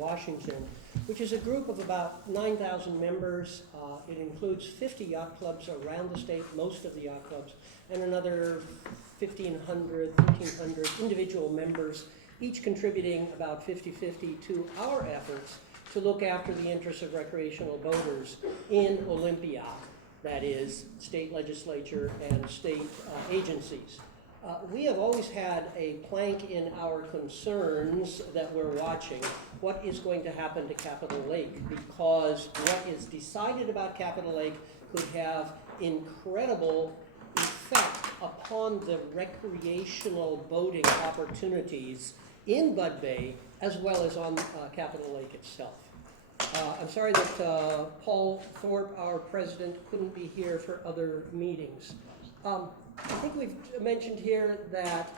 Washington, which is a group of about 9,000 members. It includes 50 yacht clubs around the state, most of the yacht clubs, and another 1,300 individual members, each contributing about 50-50 to our efforts to look after the interests of recreational boaters in Olympia, that is, state legislature and state agencies. We have always had a plank in our concerns that we're watching. What is going to happen to Capitol Lake? Because what is decided about Capitol Lake could have incredible effect upon the recreational boating opportunities in Bud Bay as well as on Capitol Lake itself. I'm sorry that Paul Thorpe, our president, couldn't be here for other meetings. I think we've mentioned here that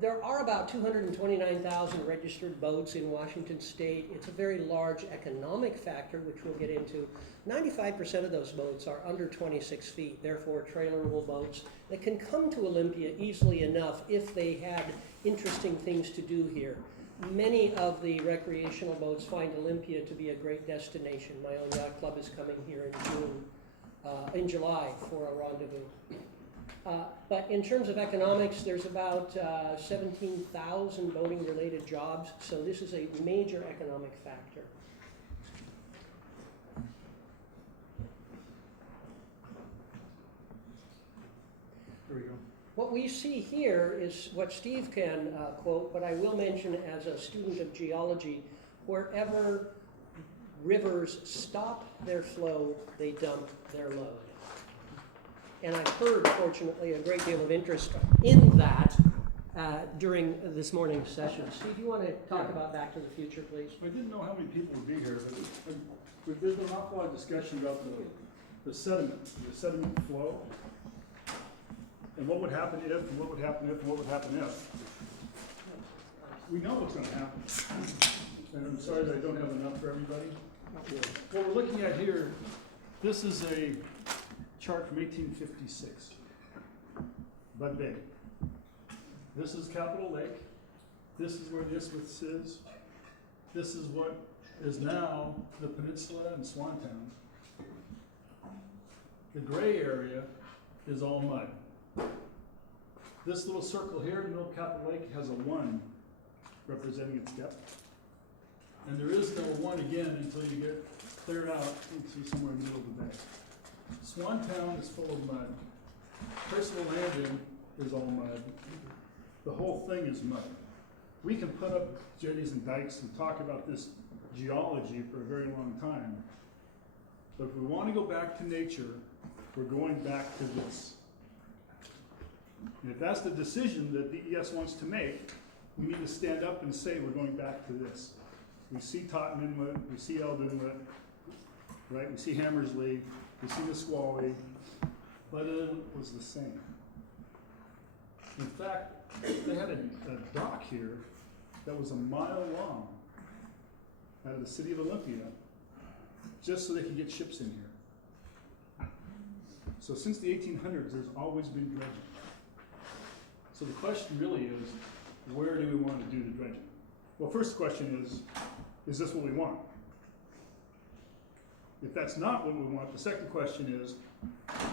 there are about 229,000 registered boats in Washington state. It's a very large economic factor, which we'll get into. 95% of those boats are under 26 feet, therefore trailerable boats that can come to Olympia easily enough if they had interesting things to do here. Many of the recreational boats find Olympia to be a great destination. My own yacht club is coming here in July for a rendezvous. But in terms of economics, there's about 17,000 boating-related jobs, so this is a major economic factor. There we go. What we see here is what Steve can quote, but I will mention as a student of geology, wherever rivers stop their flow, they dump their load. And I've heard, fortunately, a great deal of interest in that during this morning's session. Steve, you want to talk about Back to the Future, please? I didn't know how many people would be here, but there's been an awful lot of discussion about the sediment flow, and what would happen if, and what would happen if, and what would happen if. We know what's going to happen, and I'm sorry that I don't have enough for everybody. What we're looking at here, this is a chart from 1856, Bud Bay. This is Capitol Lake. This is where the isthmus is. This is what is now the peninsula and Swantown. The gray area is all mud. This little circle here in the middle of Capitol Lake has a 1 representing its depth. And there is no 1 again until you get cleared out into somewhere in the middle of the bay. Swantown is full of mud. Personal Landing is all mud. The whole thing is mud. We can put up jetties and dikes and talk about this geology for a very long time. But if we want to go back to nature, we're going back to this. And if that's the decision that DES wants to make, we need to stand up and say we're going back to this. We see Totten Inlet, we see Eld Inlet, right? We see Hammersley, we see Nisqually, but it was the same. In fact, they had a dock here that was a mile long out of the city of Olympia, just so they could get ships in here. So since the 1800s, there's always been dredging. So the question really is, where do we want to do the dredging? Well, first question is this what we want? If that's not what we want, the second question is,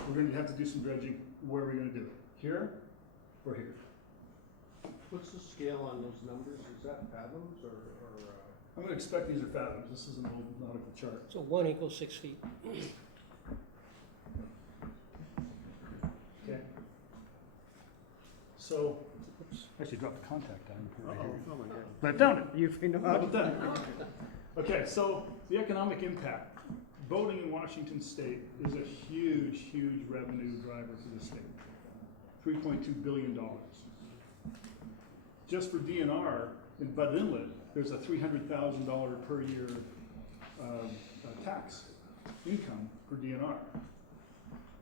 we're going to have to do some dredging. Where are we going to do it? Here or here? What's the scale on those numbers? Is that fathoms or I'm going to expect these are fathoms. This is an old nautical chart. So 1 equals 6 feet. Okay. So, I actually dropped the contact down. oh my God. But I found it. You know How about that? Okay, so the economic impact. Boating in Washington state is a huge, huge revenue driver for the state. $3.2 billion. Just for DNR in Bud Inlet, there's a $300,000 per year tax income for DNR.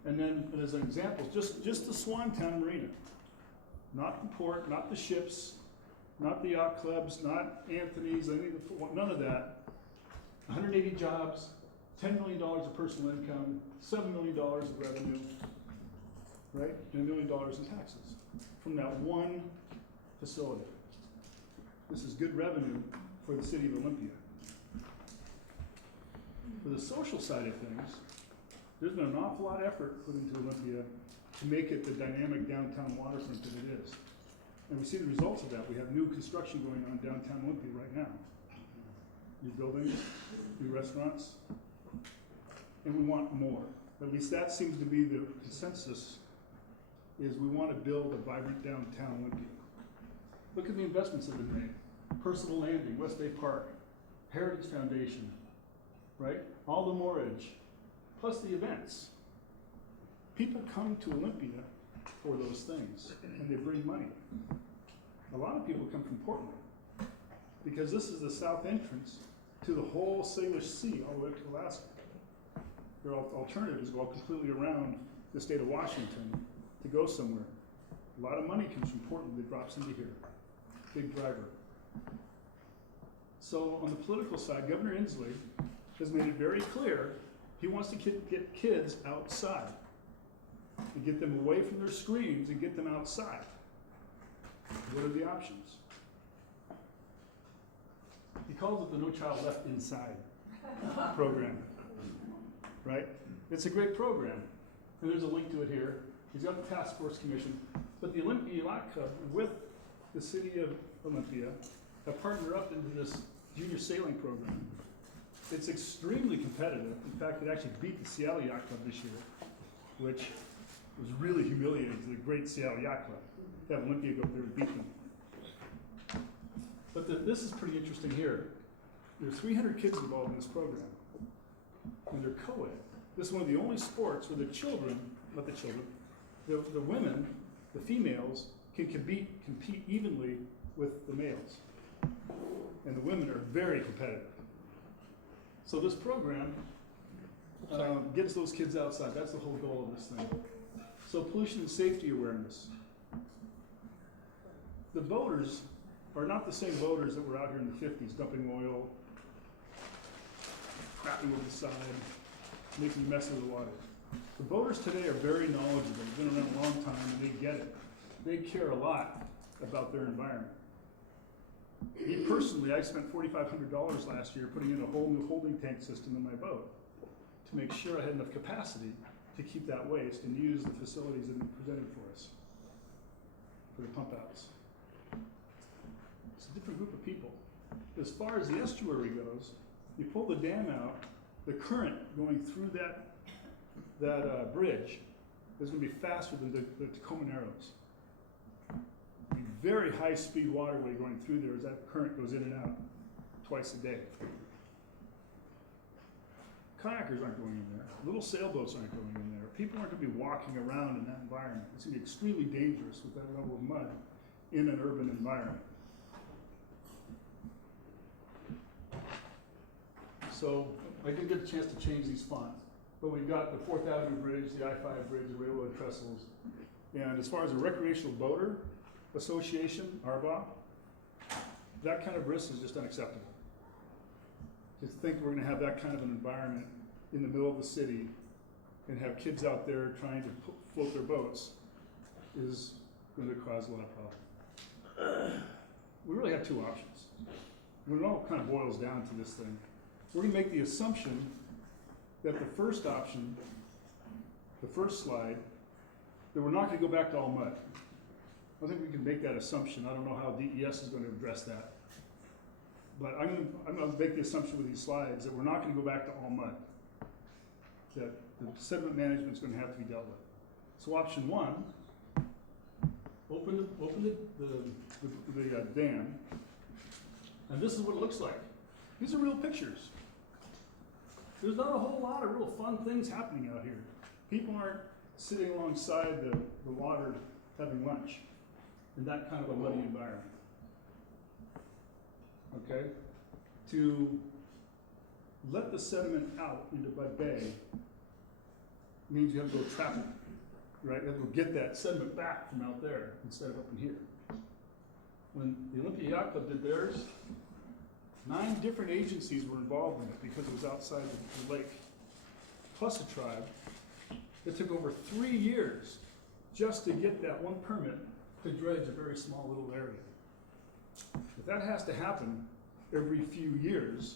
And then as an example, just the Swantown Marina, not the port, not the ships, not the yacht clubs, not Anthony's, none of that. 180 jobs, $10 million of personal income, $7 million of revenue, right? And $1 million in taxes from that one facility. This is good revenue for the city of Olympia. For the social side of things, there's been an awful lot of effort put into Olympia to make it the dynamic downtown waterfront that it is. And we see the results of that. We have new construction going on downtown Olympia right now. New buildings, new restaurants, and we want more. At least that seems to be the consensus, is we want to build a vibrant downtown Olympia. Look at the investments that have been made. Percival Landing, West Bay Park, Heritage Foundation, right? Aldo Morridge, plus the events. People come to Olympia for those things, and they bring money. A lot of people come from Portland, because this is the south entrance to the whole Salish Sea, all the way up to Alaska. Their alternatives go completely around the state of Washington to go somewhere. A lot of money comes from Portland that drops into here. Big driver. So on the political side, Governor Inslee has made it very clear he wants to get kids outside and get them away from their screens and get them outside. What are the options? He calls it the No Child Left Inside program, right? It's a great program, and there's a link to it here. He's got the Task Force Commission, but the Olympia Yacht Club with the city of Olympia have partnered up into this junior sailing program. It's extremely competitive. In fact, it actually beat the Seattle Yacht Club this year, which was really humiliating to the great Seattle Yacht Club to have Olympia go up there and beat them. But this is pretty interesting here. There are 300 kids involved in this program, and they're co-ed. This is one of the only sports where the children, not the children, the women, the females, can compete evenly with the males. And the women are very competitive. So this program gets those kids outside. That's the whole goal of this thing. So pollution and safety awareness. The boaters are not the same boaters that were out here in the 50s, dumping oil, crapping over the side, making a mess of the water. The boaters today are very knowledgeable. They've been around a long time and they get it. They care a lot about their environment. Me personally, I spent $4,500 last year putting in a whole new holding tank system in my boat to make sure I had enough capacity to keep that waste and use the facilities that have been presented for us for the pump outs. It's a different group of people. As far as the estuary goes, you pull the dam out, the current going through that bridge is going to be faster than the Tacoma Narrows. Very high-speed waterway going through there as that current goes in and out twice a day. Kayakers aren't going in there. Little sailboats aren't going in there. People aren't going to be walking around in that environment. It's going to be extremely dangerous with that level of mud in an urban environment. So I did get a chance to change these fonts, but we've got the 4th Avenue Bridge, the I-5 Bridge, the railroad trestles, and as far as a recreational boater association, RBA, that kind of risk is just unacceptable. To think we're going to have that kind of an environment in the middle of the city and have kids out there trying to float their boats is going to cause a lot of problems. We really have two options. When it all kind of boils down to this thing, we're going to make the assumption that the first option, the first slide, that we're not going to go back to all mud. I think we can make that assumption. I don't know how DES is going to address that. But I'm going to make the assumption with these slides that we're not going to go back to all mud. That the sediment management is going to have to be dealt with. So option one, open the dam, and this is what it looks like. These are real pictures. There's not a whole lot of real fun things happening out here. People aren't sitting alongside the water having lunch in that kind of a muddy environment. Okay? To let the sediment out into Bud Bay means you have to go trap it, right? You have to go get that sediment back from out there instead of up in here. When the Olympia Yacht Club did theirs, 9 different agencies were involved in it because it was outside the lake, plus a tribe. It took over 3 years just to get that one permit to dredge a very small little area. If that has to happen every few years,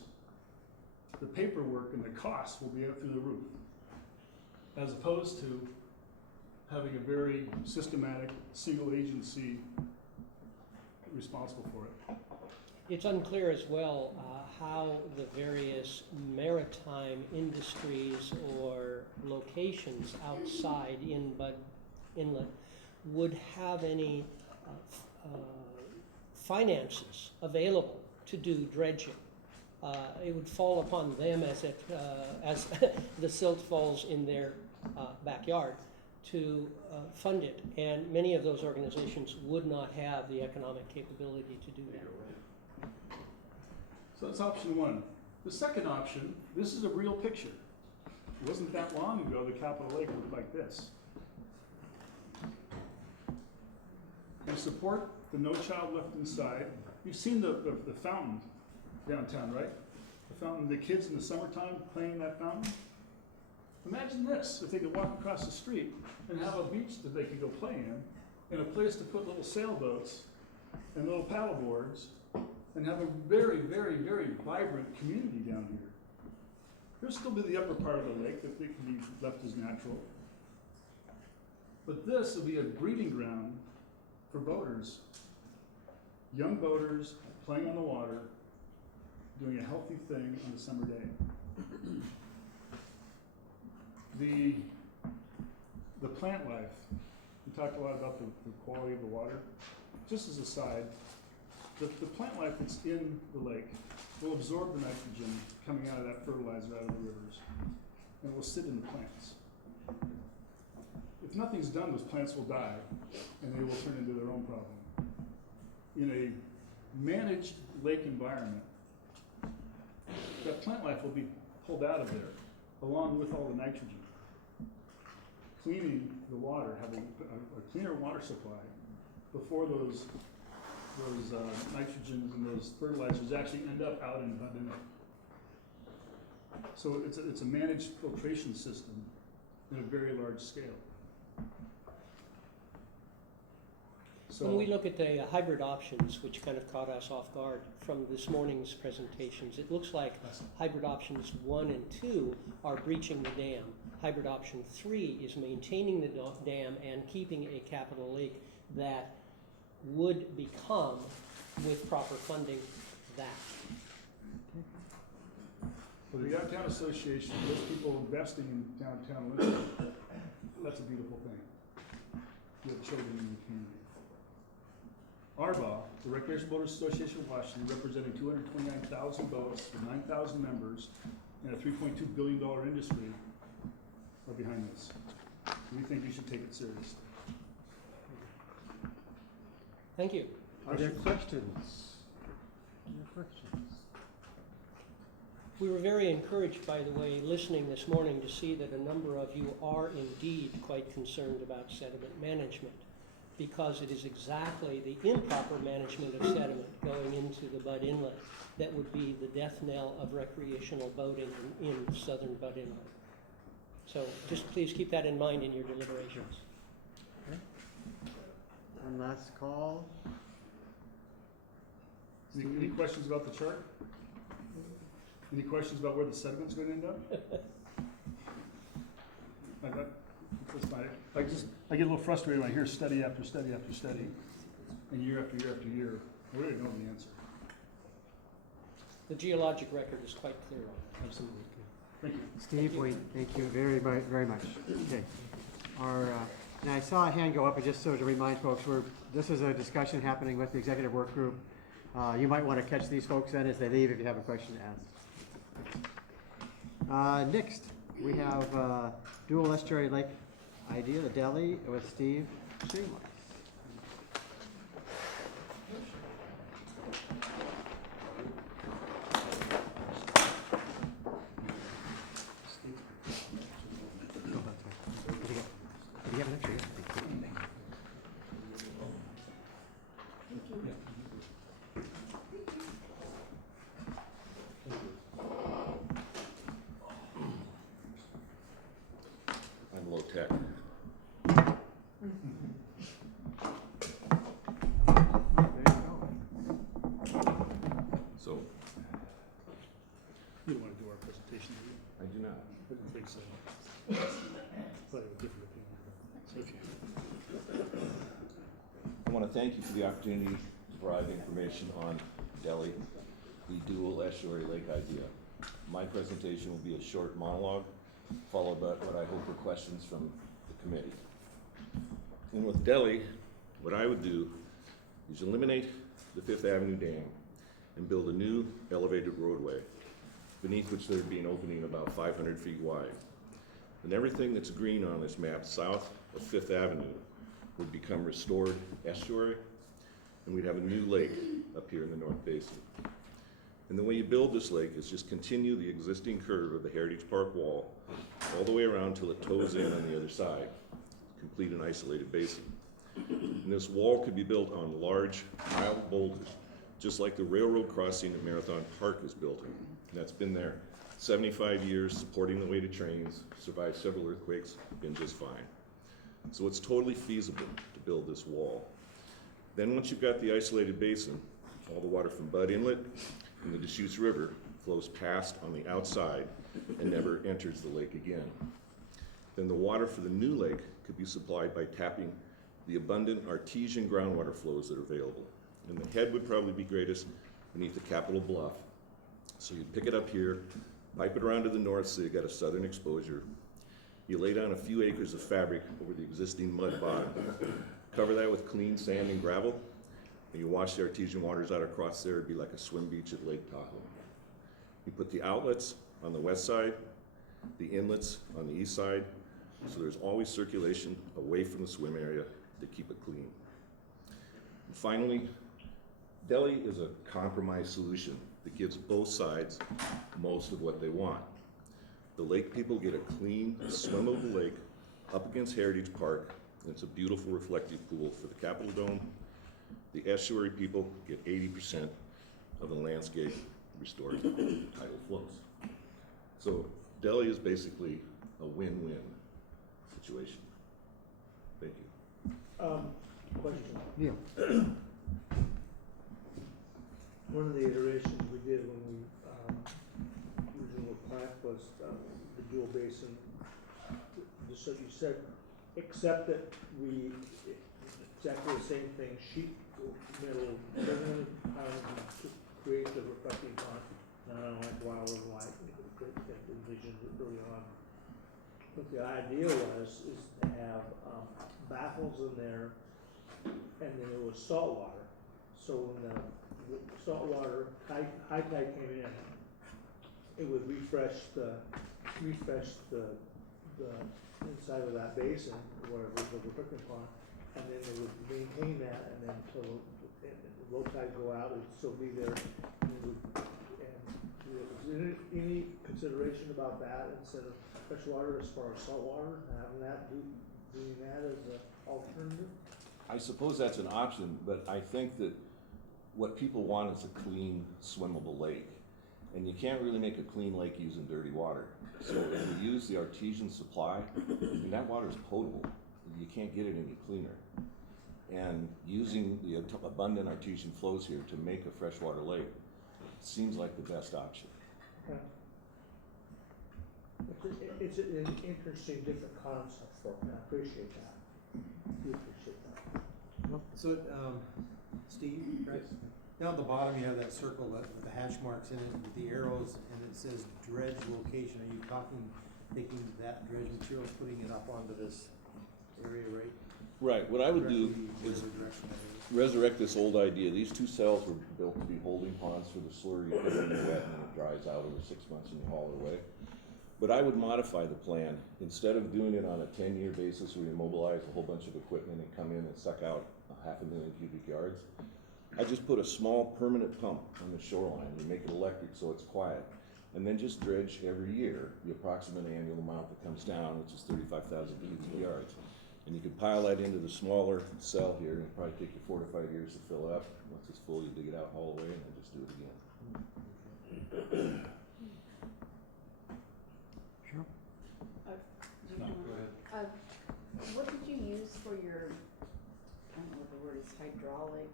the paperwork and the costs will be up through the roof. As opposed to having a very systematic, single agency responsible for it. It's unclear as well how the various maritime industries or locations outside Bud Inlet would have any finances available to do dredging. It would fall upon them as the silt falls in their backyard to fund it, and many of those organizations would not have the economic capability to do that. So that's option one. The second option, this is a real picture. It wasn't that long ago the Capitol Lake looked like this. We support the No Child Left Inside. You've seen the fountain downtown, right? The fountain, the kids in the summertime playing in that fountain. Imagine this, if they could walk across the street and have a beach that they could go play in, and a place to put little sailboats and little paddle boards, and have a very, very, very vibrant community down here. There'll still be the upper part of the lake that can be left as natural. But this will be a breeding ground for boaters. Young boaters playing on the water, doing a healthy thing on a summer day. The plant life, we talked a lot about the quality of the water. Just as a side, the plant life that's in the lake will absorb the nitrogen coming out of that fertilizer out of the rivers, and it will sit in the plants. If nothing's done, those plants will die, and they will turn into their own problem. In a managed lake environment, that plant life will be pulled out of there, along with all the nitrogen. Cleaning the water, having a cleaner water supply before those nitrogens and those fertilizers actually end up out in Bud Inlet. So it's a managed filtration system at a very large scale. So When we look at the hybrid options, which kind of caught us off guard from this morning's presentations, it looks like hybrid options 1 and 2 are breaching the dam. Hybrid option 3 is maintaining the dam and keeping a capital lake that would become, with proper funding, that. for the Downtown Association, those people investing in downtown Olympia, that's a beautiful thing. You have children in the community. ARBA, the Recreation Boaters Association of Washington, representing 229,000 boats with 9,000 members and a $3.2 billion industry, are behind this. We think you should take it seriously. Thank you. Are there questions? Any questions? We were very encouraged, by the way, listening this morning to see that a number of you are indeed quite concerned about sediment management, because it is exactly the improper management of sediment going into the Bud Inlet that would be the death knell of recreational boating in southern Bud Inlet. So just please keep that in mind in your deliberations. Okay. One last call. Any questions about the chart? Any questions about where the sediment's going to end up? That's fine. I get a little frustrated when I hear study after study after study, and year after year after year. I really don't know the answer. The geologic record is quite clear on it. Absolutely. Thank you. Steve, thank you very, very much. Okay. And I saw a hand go up, and just so to remind folks, this is a discussion happening with the executive work group. You might want to catch these folks then as they leave if you have a question to ask. Next, we have dual estuary lake idea, the deli, with Steve Shameless. Did you have an extra? I'm low tech. There you go. So interpretation, do you? I do not. I didn't think so. But I have a different opinion. Okay. I want to thank you for the opportunity to provide information on Delhi, the dual estuary lake idea. My presentation will be a short monologue, followed by what I hope are questions from the committee. And with Delhi, what I would do is eliminate the Fifth Avenue Dam and build a new elevated roadway, beneath which there would be an opening about 500 feet wide. And everything that's green on this map south of Fifth Avenue would become restored estuary, and we'd have a new lake up here in the North Basin. And the way you build this lake is just continue the existing curve of the Heritage Park wall all the way around till it toes in on the other side, complete an isolated basin. And this wall could be built on large piled boulders, just like the railroad crossing at Marathon Park was built in. And that's been there 75 years, supporting the weighted trains, survived several earthquakes, been just fine. So it's totally feasible to build this wall. Then once you've got the isolated basin, all the water from Bud Inlet and the Deschutes River flows past on the outside and never enters the lake again. Then the water for the new lake could be supplied by tapping the abundant artesian groundwater flows that are available. And the head would probably be greatest beneath the Capitol Bluff. So you'd pick it up here, pipe it around to the north so you got a southern exposure. You lay down a few acres of fabric over the existing mud bottom. Cover that with clean sand and gravel, and you wash the artesian waters out across there. It'd be like a swim beach at Lake Tahoe. You put the outlets on the west side, the inlets on the east side, so there's always circulation away from the swim area to keep it clean. And finally, Delhi is a compromise solution that gives both sides most of what they want. The lake people get a clean, swimmable lake up against Heritage Park, and it's a beautiful reflective pool for the Capitol Dome. The estuary people get 80% of the landscape restored tidal flows. So Delhi is basically a win-win situation. Thank you. Question. Neil? One of the iterations we did when we, original plant was, the dual basin. Just so you said, except that we, exactly the same thing, sheet metal, everything, to create the reflecting pond. And I don't like wild and white, that envisioned it early on. But the idea was, is to have, baffles in there, and then it was salt water. So when the salt water, high tide came in, it would refresh the inside of that basin, where it was the reflecting pond, and then it would maintain that, and then until the low tide go out, it'd still be there. And any consideration about that instead of fresh water as far as salt water, having that, doing that as an alternative? I suppose that's an option, but I think that what people want is a clean, swimmable lake. And you can't really make a clean lake using dirty water. So if you use the artesian supply, I mean, that water is potable. You can't get it any cleaner. And using the abundant artesian flows here to make a freshwater lake seems like the best option. Okay. It's an interesting, different concept, and I appreciate that. We appreciate that. So, Steve, right, down at the bottom you have that circle with the hash marks in it, with the arrows, and it says dredge location. Are you taking that dredge material, putting it up onto this area, right? Right, what I would do is Whatever direction that is. resurrect this old idea. These two cells were built to be holding ponds for the slurry you put it in the wet and it dries out over 6 months and you haul it away. But I would modify the plan. Instead of doing it on a 10-year basis where you mobilize a whole bunch of equipment and come in and suck out 500,000 cubic yards, I just put a small permanent pump on the shoreline and make it electric so it's quiet. And then just dredge every year the approximate annual amount that comes down, which is 35,000 cubic yards. And you can pile that into the smaller cell here, and it'll probably take you 4 to 5 years to fill up. Once it's full, you dig it out, haul away, and then just do it again. Sure. No, go ahead. What did you use for your, I don't know what the word is, hydraulic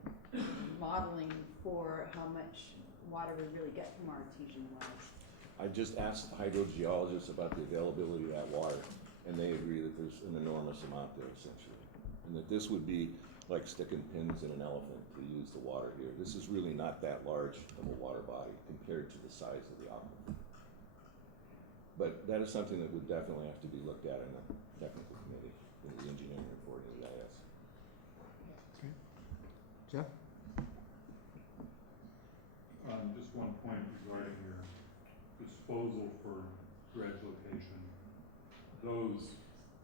modeling for how much water we really get from artesian wells? I just asked hydrogeologists about the availability of that water, and they agree that there's an enormous amount there essentially. And that this would be like sticking pins in an elephant to use the water here. This is really not that large of a water body compared to the size of the aquifer. But that is something that would definitely have to be looked at in a technical committee, in the engineering report in the EIS. Jeff? Just one point regarding your disposal for dredge location.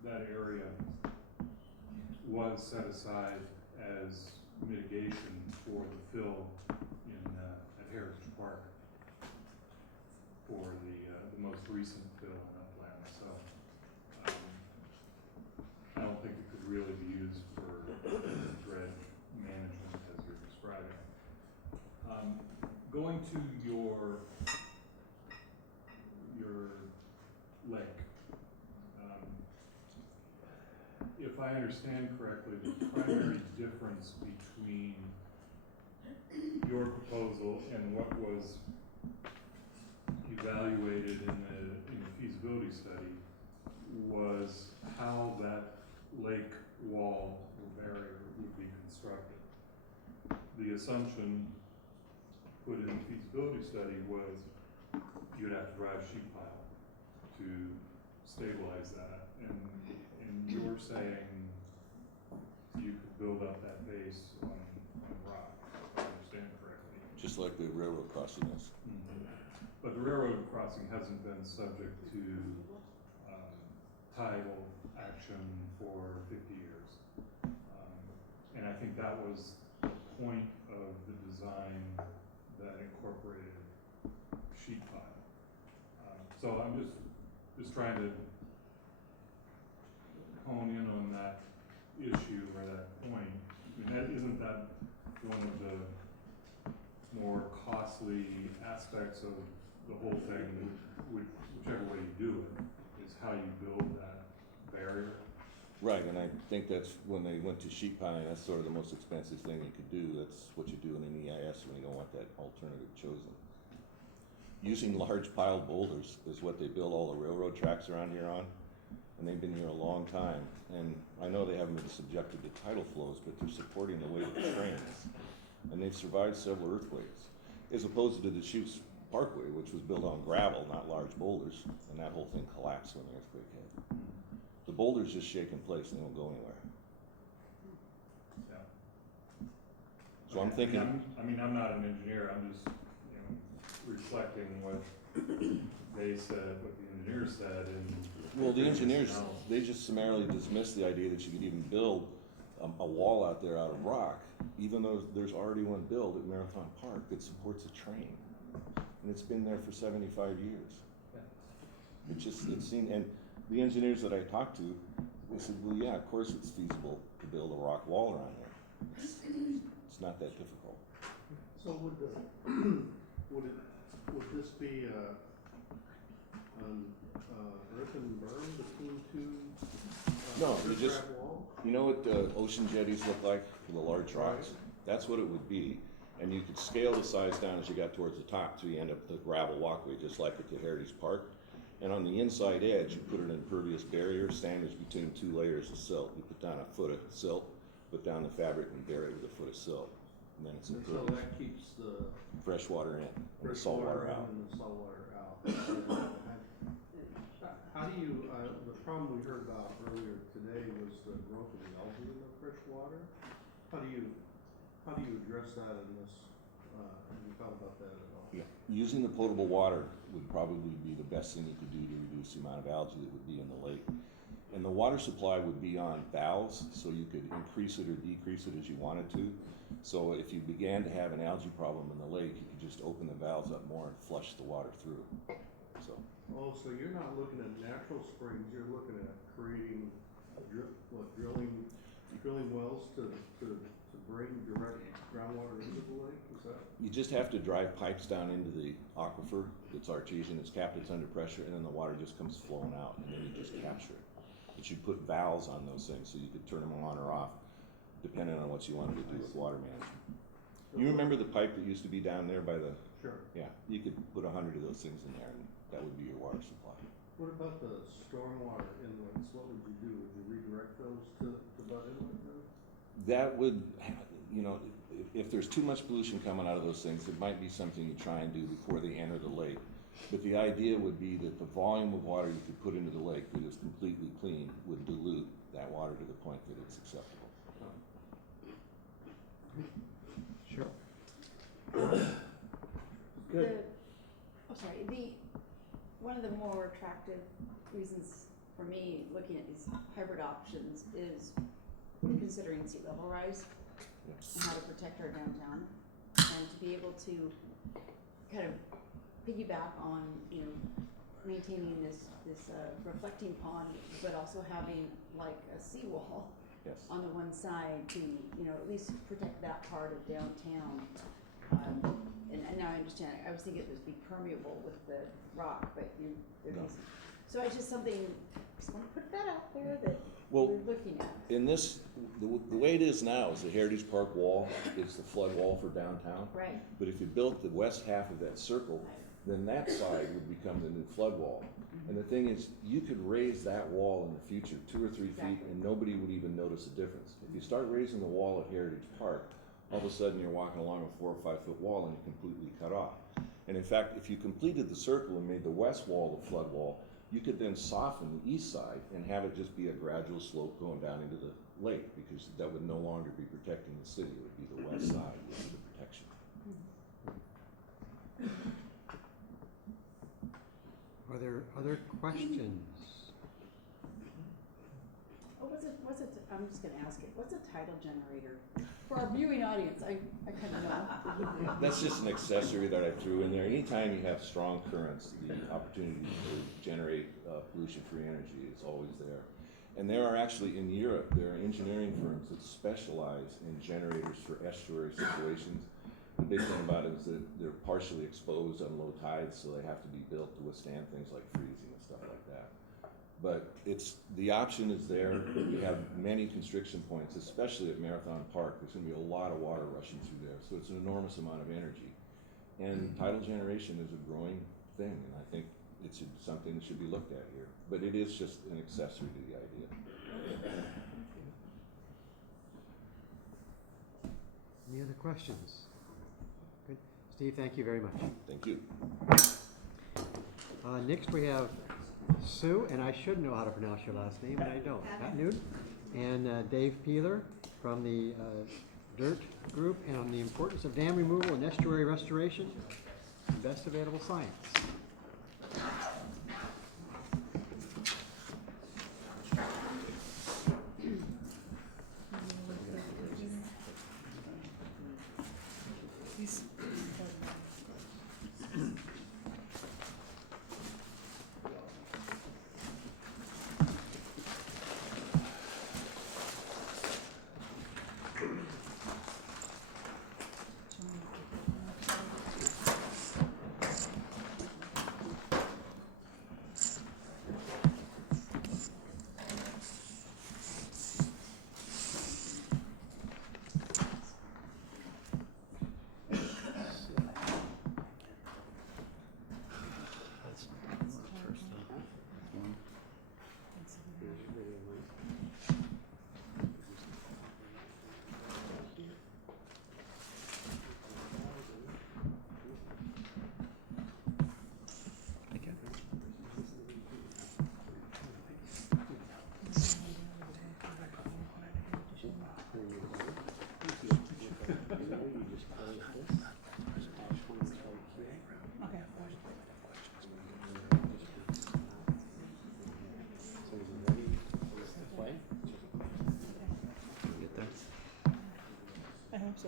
That area was set aside as mitigation for the fill at Heritage Park for the most recent fill in upland. So I don't think it could really be used for dredge management as you're describing. Going to your lake. If I understand correctly, the primary difference between your proposal and what was evaluated in the feasibility study was how that lake wall or barrier would be constructed. The assumption put in the feasibility study was you'd have to drive sheet pile to stabilize that, and you're saying you could build up that base on rock, if I understand correctly. Just like the railroad crossing is. But the railroad crossing hasn't been subject to tidal action for 50 years. And I think that was the point of the design that incorporated sheet pile. So I'm just trying to hone in on that issue or that point. I mean, isn't that one of the more costly aspects of the whole thing, whichever way you do it, is how you build that barrier? Right, and I think that's when they went to sheet piling, that's sort of the most expensive thing you could do. That's what you do in an EIS when you don't want that alternative chosen. Using large piled boulders is what they build all the railroad tracks around here on, and they've been here a long time. And I know they haven't been subjected to tidal flows, but they're supporting the weight of the trains, and they've survived several earthquakes, as opposed to the Chutes Parkway, which was built on gravel, not large boulders, and that whole thing collapsed when the earthquake hit. The boulders just shake in place and they won't go anywhere. Yeah. So I'm thinking, I'm not an engineer. I'm just reflecting what they said, what the engineers said, and well, the engineers, they just summarily dismissed the idea that you could even build a wall out there out of rock, even though there's already one built at Marathon Park that supports a train, and it's been there for 75 years. It seemed, and the engineers that I talked to, they said, well, yeah, of course it's feasible to build a rock wall around there. It's not that difficult. So would this be an earthen berm between two? No, you just, riprap wall? you know what ocean jetties look like, the large rocks? That's what it would be. And you could scale the size down as you got towards the top till you end up with a gravel walkway, just like at the Heritage Park. And on the inside edge, you put an impervious barrier sandwiched between two layers of silt. You put down a foot of silt, put down the fabric, and bury it with a foot of silt. And then it's And so impervious. that keeps the Fresh water in and the salt water out. and the salt water out. How do you, the problem we heard about earlier today was the growth of the algae in the fresh water. How do you address that in this, have you thought about that at all? Yeah. Using the potable water would probably be the best thing you could do to reduce the amount of algae that would be in the lake. And the water supply would be on valves, so you could increase it or decrease it as you wanted to. So if you began to have an algae problem in the lake, you could just open the valves up more and flush the water through. So Oh, so you're not looking at natural springs, you're looking at creating, drilling wells to bring direct groundwater into the lake, is that? you just have to drive pipes down into the aquifer. It's artesian, it's capped, it's under pressure, and then the water just comes flowing out, and then you just capture it. But you put valves on those things so you could turn them on or off, depending on what you wanted to do with water management. You remember the pipe that used to be down there by the, Sure. yeah, you could put 100 of those things in there and that would be your water supply. What about the stormwater inlets? What would you do? Would you redirect those to Bud Inlet then? That would, you know, if there's too much pollution coming out of those things, it might be something you try and do before they enter the lake. But the idea would be that the volume of water you could put into the lake that is completely clean would dilute that water to the point that it's acceptable. Sure. Good. One of the more attractive reasons for me looking at these hybrid options is considering sea level rise and how to protect our downtown, and to be able to kind of piggyback on, you know, maintaining this reflecting pond, but also having like a seawall Yes. on the one side to, you know, at least protect that part of downtown. And now I understand, I was thinking it was be permeable with the rock, but there No. isn't. So it's just something, just wanna put that out there that Well, we're looking at. in this, the way it is now is the Heritage Park wall is the flood wall for downtown. Right. But if you built the west half of that circle, then that side would become the new flood wall. And the thing is, you could raise that wall in the future 2 or 3 feet Exactly. and nobody would even notice a difference. If you start raising the wall at Heritage Park, all of a sudden you're walking along a 4 or 5 foot wall and you're completely cut off. And in fact, if you completed the circle and made the west wall the flood wall, you could then soften the east side and have it just be a gradual slope going down into the lake, because that would no longer be protecting the city, it would be the west side would be the protection. Are there other questions? Oh, I'm just gonna ask it, what's a tidal generator? For our viewing audience, I kinda know. That's just an accessory that I threw in there. Anytime you have strong currents, the opportunity to generate pollution-free energy is always there. And there are actually, in Europe, there are engineering firms that specialize in generators for estuary situations. The big thing about it is that they're partially exposed on low tides, so they have to be built to withstand things like freezing and stuff like that. But the option is there. We have many constriction points, especially at Marathon Park. There's gonna be a lot of water rushing through there, so it's an enormous amount of energy. And tidal generation is a growing thing, and I think it's something that should be looked at here. But it is just an accessory to the idea. Any other questions? Good. Steve, thank you very much. Thank you. Next we have Sue, and I should know how to pronounce your last name, and I don't. Patnud, and Dave Peeler from the DIRT group, and on the importance of dam removal and estuary restoration, best available science.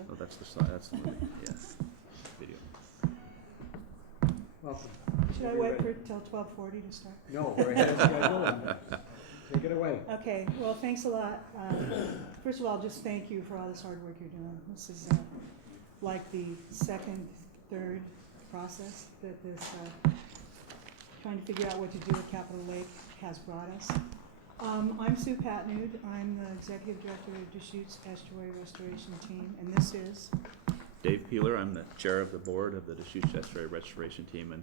Oh, that's the side, that's the one, yes, video. Welcome. Should I wait for till 12:40 to start? No, we're ahead of schedule. Take it away. Okay, well, thanks a lot. First of all, just thank you for all this hard work you're doing. This is like the second, third process that this trying to figure out what to do with Capitol Lake has brought us. I'm Sue Patnud. I'm the Executive Director of Deschutes Estuary Restoration Team, and this is Dave Peeler. I'm the chair of the board of the Deschutes Estuary Restoration Team, and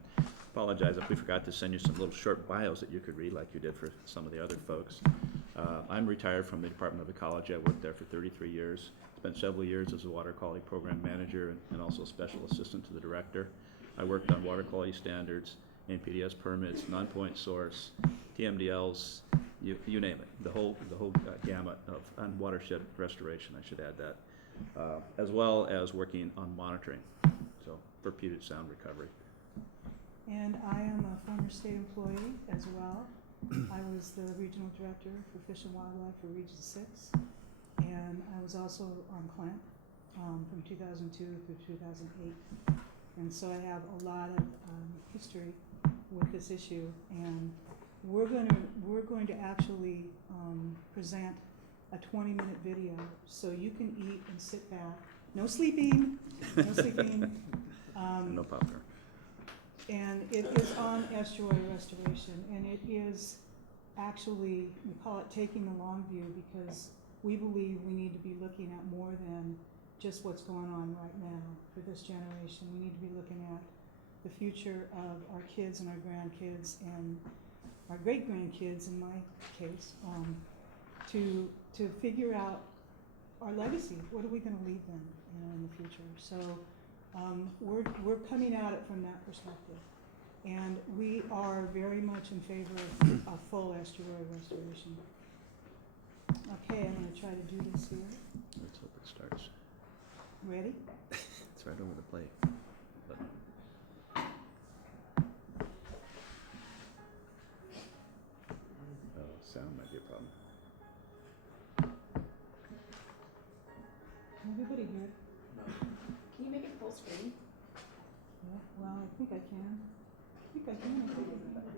apologize if we forgot to send you some little short bios that you could read like you did for some of the other folks. I'm retired from the Department of Ecology. I worked there for 33 years. Spent several years as a water quality program manager and also special assistant to the director. I worked on water quality standards, NPDES permits, non-point source, TMDLs, you name it, the whole gamut of on watershed restoration, I should add that, as well as working on monitoring, so for Puget Sound recovery. And I am a former state employee as well. I was the regional director for Fish and Wildlife for Region 6, and I was also on CLAMP from 2002 through 2008. And so I have a lot of history with this issue, and we're going to actually present a 20-minute video, so you can eat and sit back. No sleeping, no sleeping. And no popcorn. And it is on estuary restoration, and it is actually, we call it taking the long view, because we believe we need to be looking at more than just what's going on right now for this generation. We need to be looking at the future of our kids and our grandkids and our great-grandkids, in my case, to figure out our legacy. What are we going to leave them, in the future? So we're coming at it from that perspective, and we are very much in favor of a full estuary restoration. Okay, I'm going to try to do this here. Let's hope it starts. Ready? It's right over the plate. But sound might be a problem. Can everybody hear? Can you make it full screen? Yeah, well, I think I can.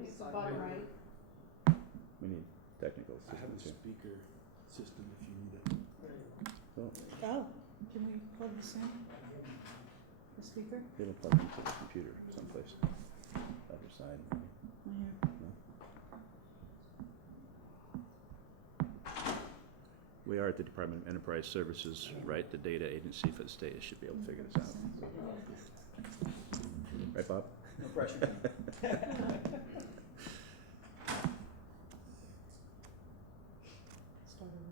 It's the bottom right. We need technical I have a assistance here. speaker system if you need it. Oh, Oh, can we plug this in? The speaker? it'll plug into the computer someplace. Other side. Right here. No? We are at the Department of Enterprise Services, right? The data agency for the state. It should be able to figure this out. Right, Bob? No pressure. Start over.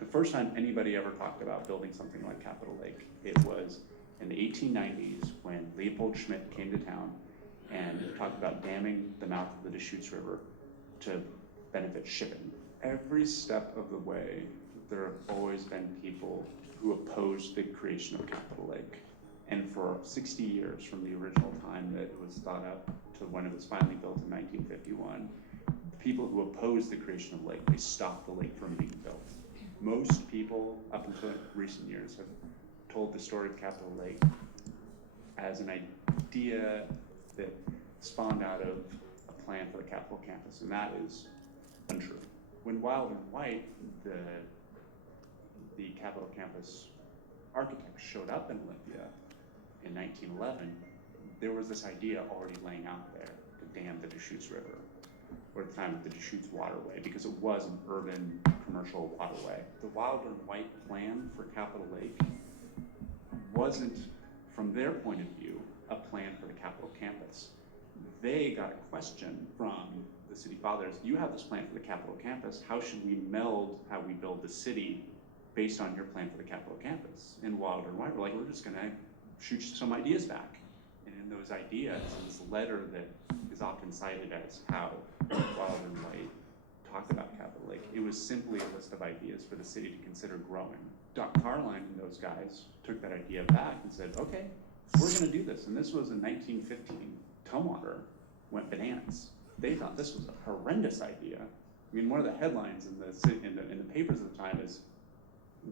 The first time anybody ever talked about building something like Capitol Lake, it was in the 1890s when Leopold Schmidt came to town and talked about damming the mouth of the Deschutes River to benefit shipping. Every step of the way, there have always been people who opposed the creation of Capitol Lake. And for 60 years, from the original time that it was thought up to when it was finally built in 1951, the people who opposed the creation of the lake, they stopped the lake from being built. Most people, up until recent years, have told the story of Capitol Lake as an idea that spawned out of a plan for the Capitol campus, and that is untrue. When Wild and White, the Capitol campus architect, showed up in Olympia in 1911, there was this idea already laying out there to dam the Deschutes River, or at the time the Deschutes Waterway, because it was an urban commercial waterway. The Wild and White plan for Capitol Lake wasn't, from their point of view, a plan for the Capitol campus. They got a question from the city fathers: you have this plan for the Capitol campus, how should we meld how we build the city based on your plan for the Capitol campus? And Wild and White were like, we're just gonna shoot some ideas back. And in those ideas, in this letter that is often cited as how Wild and White talked about Capitol Lake, it was simply a list of ideas for the city to consider growing. Doc Carline and those guys took that idea back and said, okay, we're gonna do this. And this was in 1915. Tumwater went bananas. They thought this was a horrendous idea. I mean, one of the headlines in the papers at the time is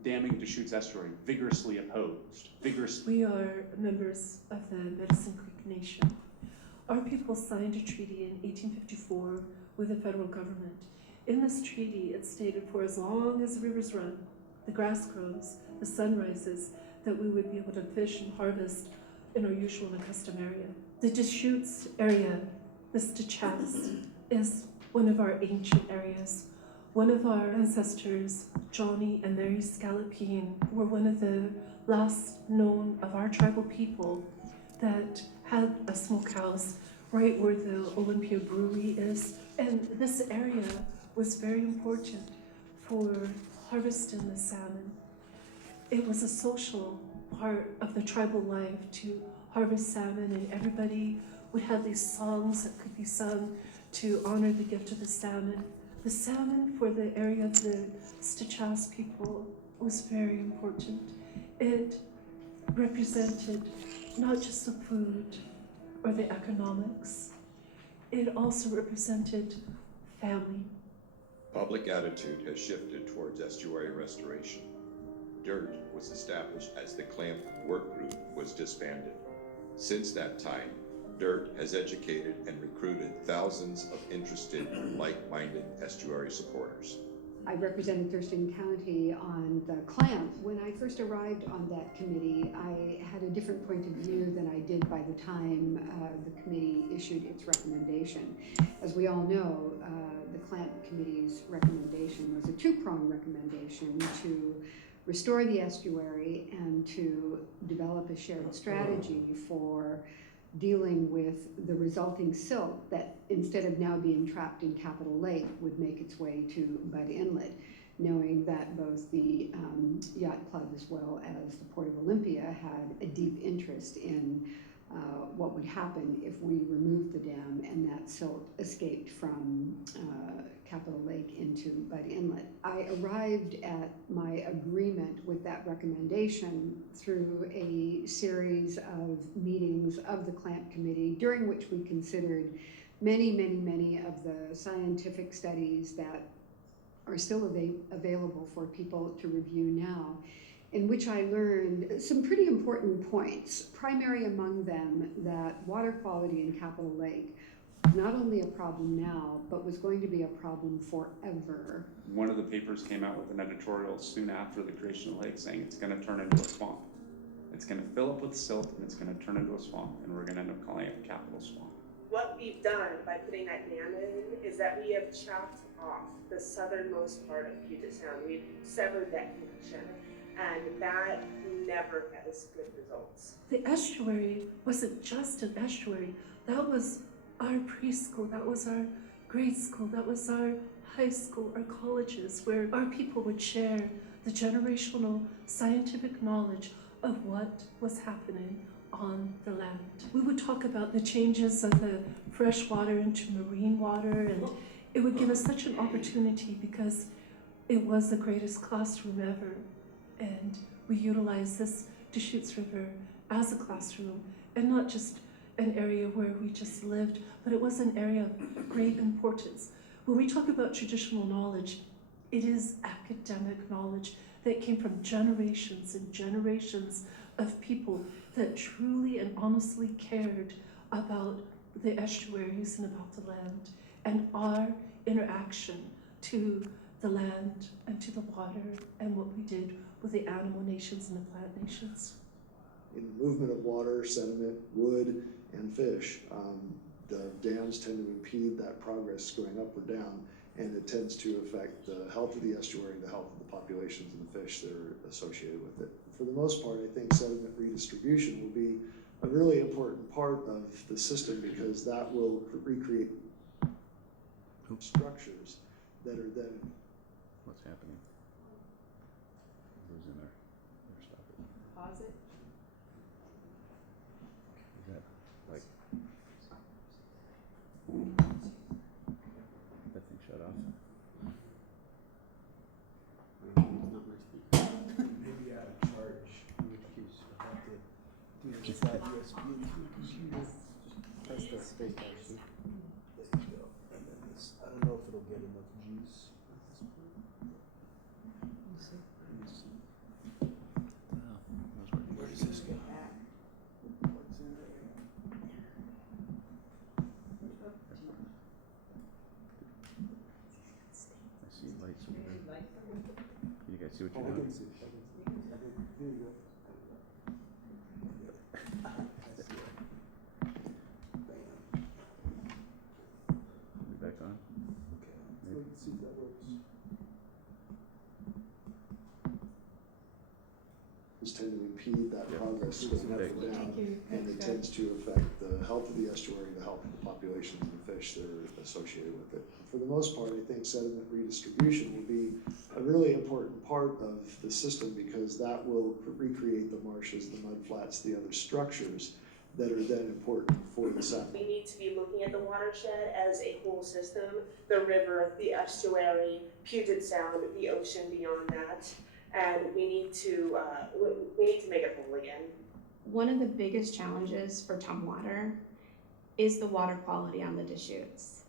damming Deschutes Estuary vigorously opposed. We are members of the Medicine Creek Nation. Our people signed a treaty in 1854 with the federal government. In this treaty, it stated for as long as the rivers run, the grass grows, the sun rises, that we would be able to fish and harvest in our usual and custom area. The Deschutes area, the Stichas, is one of our ancient areas. One of our ancestors, Johnny and Mary Scallopine, were one of the last known of our tribal people that had a smokehouse right where the Olympia Brewery is. And this area was very important for harvesting the salmon. It was a social part of the tribal life to harvest salmon, and everybody would have these songs that could be sung to honor the gift of the salmon. The salmon for the area of the Stichas people was very important. It represented not just the food or the economics, it also represented family. Public attitude has shifted towards estuary restoration. DIRT was established as the CLAMP work group was disbanded. Since that time, DIRT has educated and recruited thousands of interested, like-minded estuary supporters. I represented Thurston County on the CLAMP. When I first arrived on that committee, I had a different point of view than I did by the time the committee issued its recommendation. As we all know, the CLAMP committee's recommendation was a two-pronged recommendation to restore the estuary and to develop a shared strategy for dealing with the resulting silt that, instead of now being trapped in Capitol Lake, would make its way to Bud Inlet, knowing that both the Yacht Club as well as the Port of Olympia had a deep interest in what would happen if we removed the dam and that silt escaped from Capitol Lake into Bud Inlet. I arrived at my agreement with that recommendation through a series of meetings of the CLAMP committee, during which we considered many of the scientific studies that are still available for people to review now, in which I learned some pretty important points. Primary among them, that water quality in Capitol Lake was not only a problem now, but was going to be a problem forever. One of the papers came out with an editorial soon after the creation of the lake saying it's going to turn into a swamp. It's going to fill up with silt and it's going to turn into a swamp, and we're going to end up calling it Capitol Swamp. What we've done by putting that dam in is that we have chopped off the southernmost part of Puget Sound. We've severed that connection, and that never has good results. The estuary wasn't just an estuary. That was our preschool, that was our grade school, that was our high school, our colleges, where our people would share the generational scientific knowledge of what was happening on the land. We would talk about the changes of the fresh water into marine water, and it would give us such an opportunity because it was the greatest classroom ever. And we utilized this Deschutes River as a classroom, and not just an area where we just lived, but it was an area of great importance. When we talk about traditional knowledge, it is academic knowledge that came from generations and generations of people that truly and honestly cared about the estuaries and about the land, and our interaction to the land and to the water, and what we did with the animal nations and the plant nations. In the movement of water, sediment, wood, and fish, the dams tend to impede that progress going up or down, and it tends to affect the health of the estuary, the health of the populations and the fish that are associated with it. For the most part, I think sediment redistribution will be a really important part of the system, because that will recreate structures that are then. What's happening? Who's in there? Stop it. Pause it. Is that like that thing shut off? Maybe out of charge, in which case you'll have to use that USB computer. Press the space bar. There you go. And then this, I don't know if it'll get enough juice. dams tend to impede that progress going up and down. Thank you. And it tends to affect the health of the estuary, the health of the populations of the fish that are associated with it. For the most part, I think sediment redistribution will be a really important part of the system because that will recreate the marshes, the mud flats, the other structures that are then important for the salmon. We need to be looking at the watershed as a whole system, the river, the estuary, Puget Sound, the ocean beyond that, and we need to make it whole again. One of the biggest challenges for tumwater is the water quality on the Deschutes.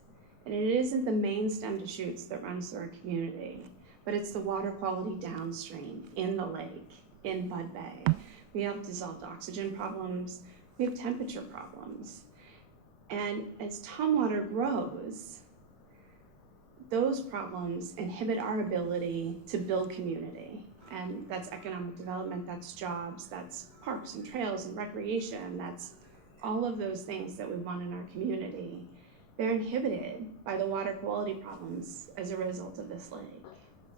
And it isn't the main stem Deschutes that runs through our community, but it's the water quality downstream, in the lake, in Bud Bay. We have dissolved oxygen problems, we have temperature problems. And as tumwater grows, those problems inhibit our ability to build community. And that's economic development, that's jobs, that's parks and trails and recreation, that's all of those things that we want in our community. They're inhibited by the water quality problems as a result of this lake.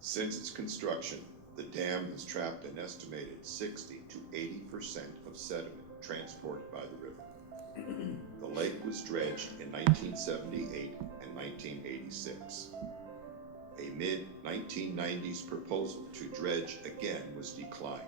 Since its construction, the dam has trapped an estimated 60 to 80% of sediment transported by the river. The lake was dredged in 1978 and 1986. A mid-1990s proposal to dredge again was declined.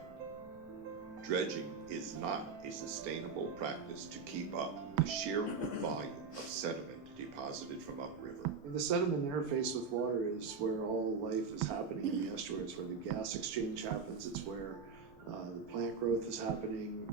Dredging is not a sustainable practice to keep up the sheer volume of sediment deposited from upriver. The sediment interface with water is where all life is happening in the estuary. It's where the gas exchange happens. It's where the plant growth is happening.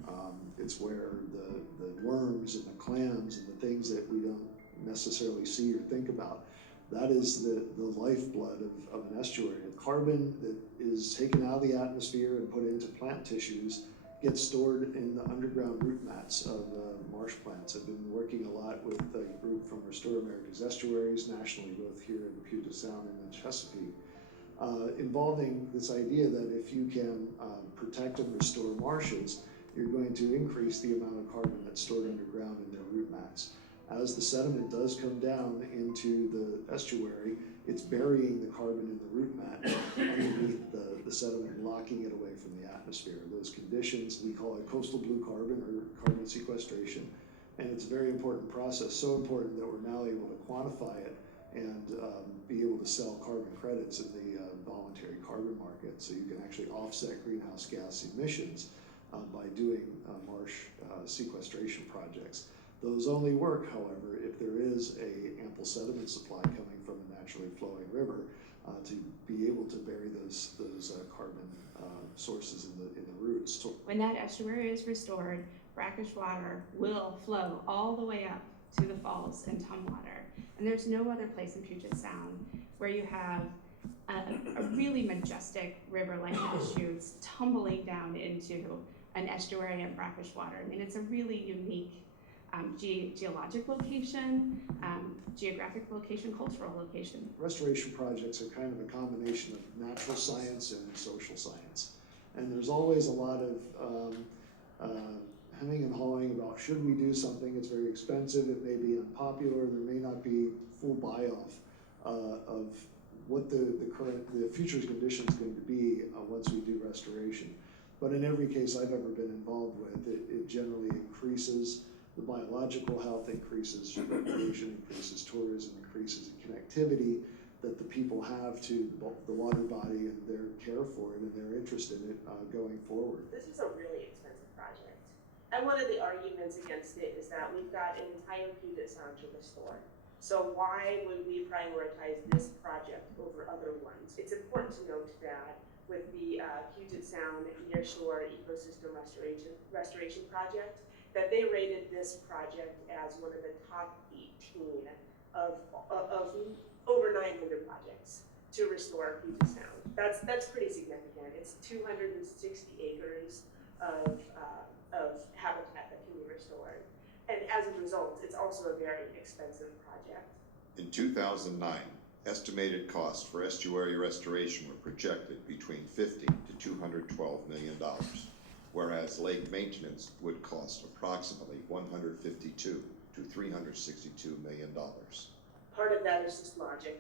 It's where the worms and the clams and the things that we don't necessarily see or think about. That is the lifeblood of an estuary. The carbon that is taken out of the atmosphere and put into plant tissues gets stored in the underground root mats of marsh plants. I've been working a lot with a group from Restore America's Estuaries, nationally, both here in the Puget Sound and in Chesapeake, involving this idea that if you can protect and restore marshes, you're going to increase the amount of carbon that's stored underground in their root mats. As the sediment does come down into the estuary, it's burying the carbon in the root mat underneath the sediment and locking it away from the atmosphere. Those conditions, we call it coastal blue carbon or carbon sequestration, and it's a very important process, so important that we're now able to quantify it and be able to sell carbon credits in the voluntary carbon market, so you can actually offset greenhouse gas emissions by doing marsh sequestration projects. Those only work, however, if there is a ample sediment supply coming from a naturally flowing river to be able to bury those carbon sources in the roots. So when that estuary is restored, brackish water will flow all the way up to the falls and tumwater. And there's no other place in Puget Sound where you have a really majestic river like the Deschutes tumbling down into an estuary of brackish water. I mean, it's a really unique geologic location, geographic location, cultural location. Restoration projects are kind of a combination of natural science and social science. And there's always a lot of hemming and hawing about should we do something. It's very expensive, it may be unpopular, there may not be full buy-off of what the future condition is going to be once we do restoration. But in every case I've ever been involved with, it generally increases the biological health, increases recreation, increases tourism, increases the connectivity that the people have to the water body and their care for it and their interest in it going forward. This is a really expensive project. And one of the arguments against it is that we've got an entire Puget Sound to restore. So why would we prioritize this project over other ones? It's important to note that with the Puget Sound Nearshore Ecosystem Restoration Project, that they rated this project as one of the top 18 of over 900 projects to restore Puget Sound. That's pretty significant. It's 260 acres of habitat that can be restored. And as a result, it's also a very expensive project. In 2009, estimated costs for estuary restoration were projected between $50 to $212 million. Whereas lake maintenance would cost approximately $152 to $362 million. Part of that is just logic.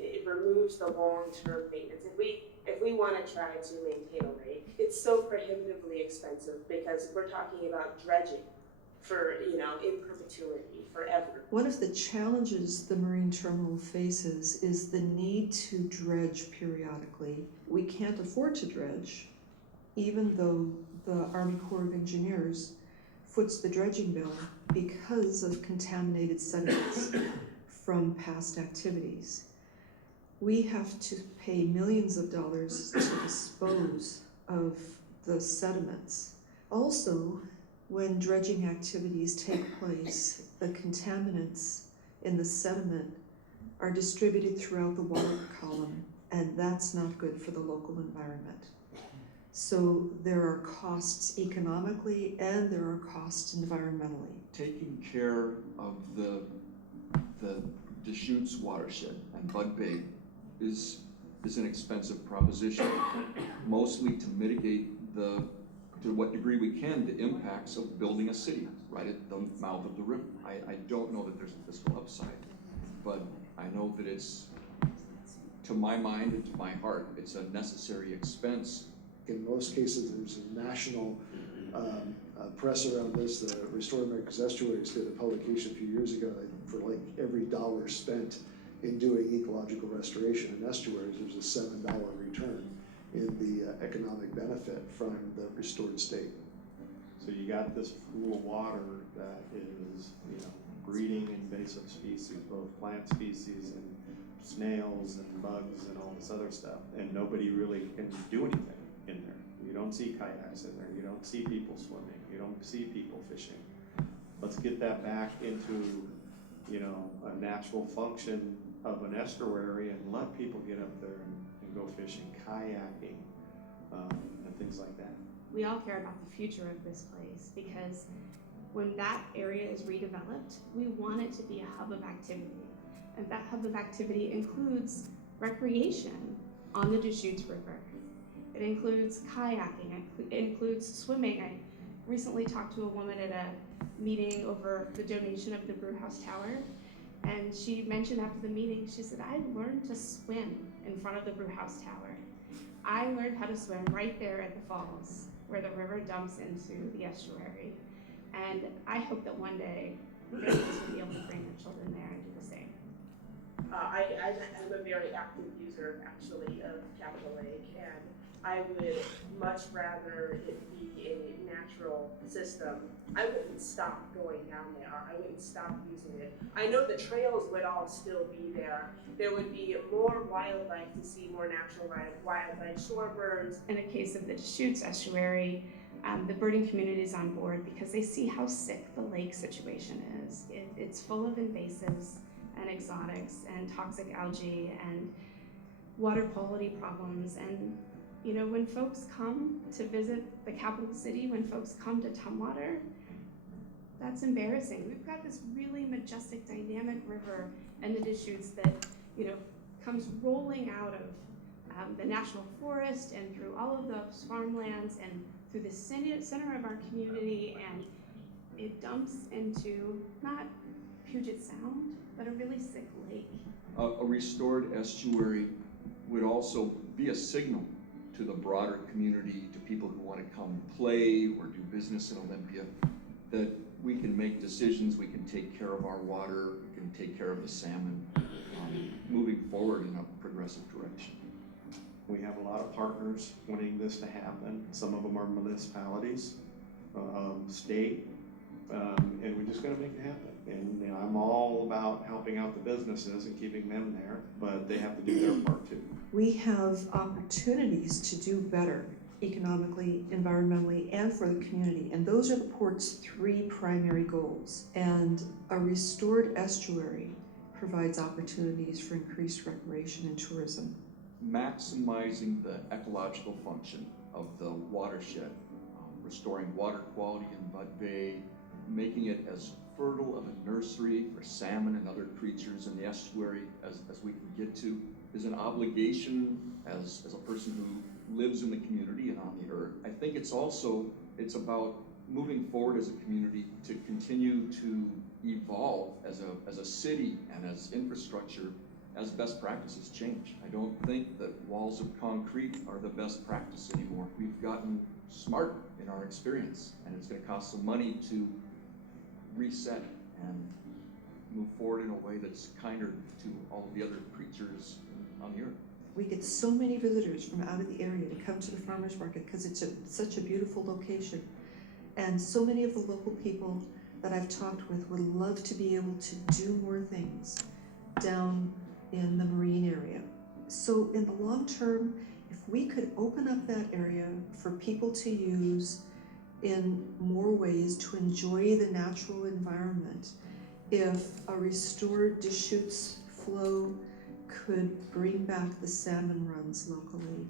it removes the long-term maintenance. If we want to try to maintain a lake, it's so prohibitively expensive because we're talking about dredging for, in perpetuity, forever. One of the challenges the marine terminal faces is the need to dredge periodically. We can't afford to dredge, even though the Army Corps of Engineers foots the dredging bill because of contaminated sediments from past activities. We have to pay millions of dollars to dispose of the sediments. Also, when dredging activities take place, the contaminants in the sediment are distributed throughout the water column, and that's not good for the local environment. So there are costs economically and there are costs environmentally. Taking care of the Deschutes watershed and Bud Bay is an expensive proposition, mostly to mitigate to what degree we can, the impacts of building a city right at the mouth of the river. I don't know that there's a fiscal upside, but I know that it's, to my mind and to my heart, it's a necessary expense. In most cases, there's a national press around this. The Restore America's Estuaries did a publication a few years ago that for like every dollar spent in doing ecological restoration in estuaries, there's a $7 return in the economic benefit from the restored state. So you got this pool of water that is, breeding invasive species, both plant species and snails and bugs and all this other stuff, and nobody really can do anything in there. You don't see kayaks in there, you don't see people swimming, you don't see people fishing. Let's get that back into, a natural function of an estuary and let people get up there and go fishing, kayaking, and things like that. We all care about the future of this place because when that area is redeveloped, we want it to be a hub of activity. And that hub of activity includes recreation on the Deschutes River. It includes kayaking, it includes swimming. I recently talked to a woman at a meeting over the donation of the Brewhouse Tower, and she mentioned after the meeting, she said, I learned to swim in front of the Brewhouse Tower. I learned how to swim right there at the falls where the river dumps into the estuary. And I hope that one day families will be able to bring their children there and do the same. I'm a very active user, actually, of Capitol Lake, and I would much rather it be a natural system. I wouldn't stop going down there. I wouldn't stop using it. I know the trails would all still be there. There would be more wildlife to see, more natural wildlife, shorebirds. In the case of the Deschutes estuary, the birding community is on board because they see how sick the lake situation is. It's full of invasives and exotics and toxic algae and water quality problems. And when folks come to visit the capital city, when folks come to Tumwater, that's embarrassing. We've got this really majestic, dynamic river in the Deschutes that, comes rolling out of the National Forest and through all of those farmlands and through the center of our community, and it dumps into not Puget Sound, but a really sick lake. A restored estuary would also be a signal to the broader community, to people who want to come play or do business in Olympia, that we can make decisions, we can take care of our water, we can take care of the salmon, moving forward in a progressive direction. We have a lot of partners wanting this to happen. Some of them are municipalities, state, and we just got to make it happen. And I'm all about helping out the businesses and keeping them there, but they have to do their part too. We have opportunities to do better economically, environmentally, and for the community. And those are the port's three primary goals. And a restored estuary provides opportunities for increased recreation and tourism. Maximizing the ecological function of the watershed, restoring water quality in Bud Bay, making it as fertile of a nursery for salmon and other creatures in the estuary as we can get to, is an obligation as a person who lives in the community and on the earth. I think it's about moving forward as a community to continue to evolve as a city and as infrastructure as best practices change. I don't think that walls of concrete are the best practice anymore. We've gotten smart in our experience, and it's gonna cost some money to reset and move forward in a way that's kinder to all of the other creatures on the earth. We get so many visitors from out of the area to come to the farmers market because it's such a beautiful location. And so many of the local people that I've talked with would love to be able to do more things down in the marine area. So in the long term, if we could open up that area for people to use in more ways to enjoy the natural environment, if a restored Deschutes flow could bring back the salmon runs locally,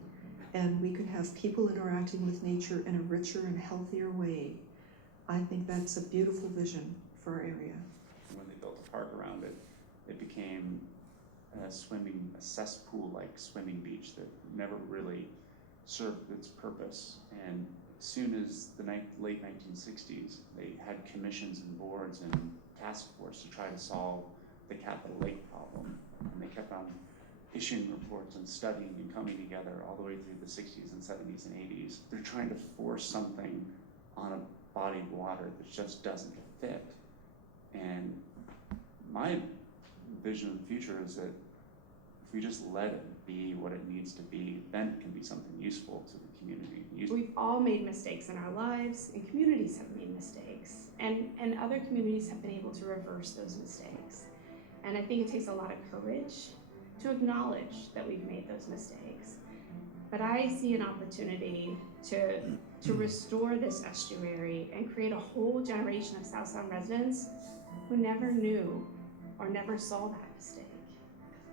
and we could have people interacting with nature in a richer and healthier way, I think that's a beautiful vision for our area. When they built a park around it, it became a cesspool-like swimming beach that never really served its purpose. And as soon as the late 1960s, they had commissions and boards and task force to try to solve the Capitol Lake problem. And they kept on issuing reports and studying and coming together all the way through the 60s and 70s and 80s. They're trying to force something on a body of water that just doesn't fit. And my vision of the future is that if we just let it be what it needs to be, then it can be something useful to the community. We've all made mistakes in our lives, and communities have made mistakes, and other communities have been able to reverse those mistakes. And I think it takes a lot of courage to acknowledge that we've made those mistakes. But I see an opportunity to restore this estuary and create a whole generation of South Sound residents who never knew or never saw that mistake.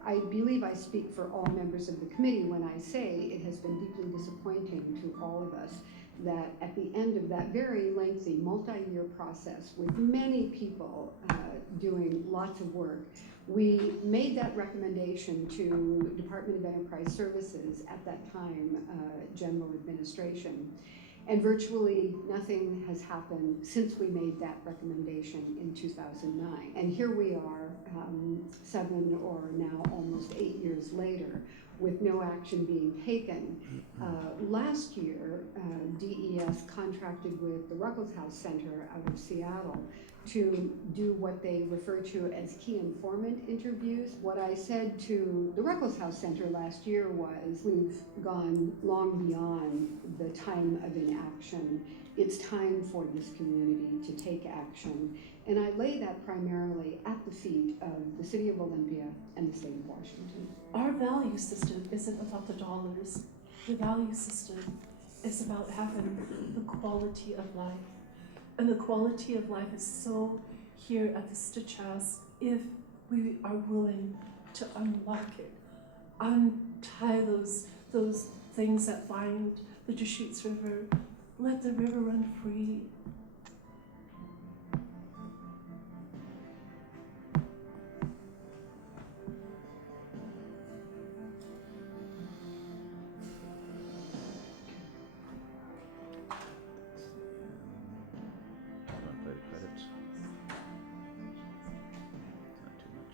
I believe I speak for all members of the committee when I say it has been deeply disappointing to all of us that at the end of that very lengthy multi-year process with many people doing lots of work, we made that recommendation to Department of Enterprise Services, at that time, General Administration. And virtually nothing has happened since we made that recommendation in 2009. And here we are, 7 or now almost 8 years later, with no action being taken. Last year, DES contracted with the Ruckelshaus Center out of Seattle to do what they refer to as key informant interviews. What I said to the Ruckelshaus Center last year was, we've gone long beyond the time of inaction. It's time for this community to take action. And I lay that primarily at the feet of the City of Olympia and the State of Washington. Our value system isn't about the dollars. The value system is about having the quality of life. And the quality of life is so here at the Stitchhouse if we are willing to unlock it, untie those things that bind the Deschutes River, let the river run free. Credits. Not too much.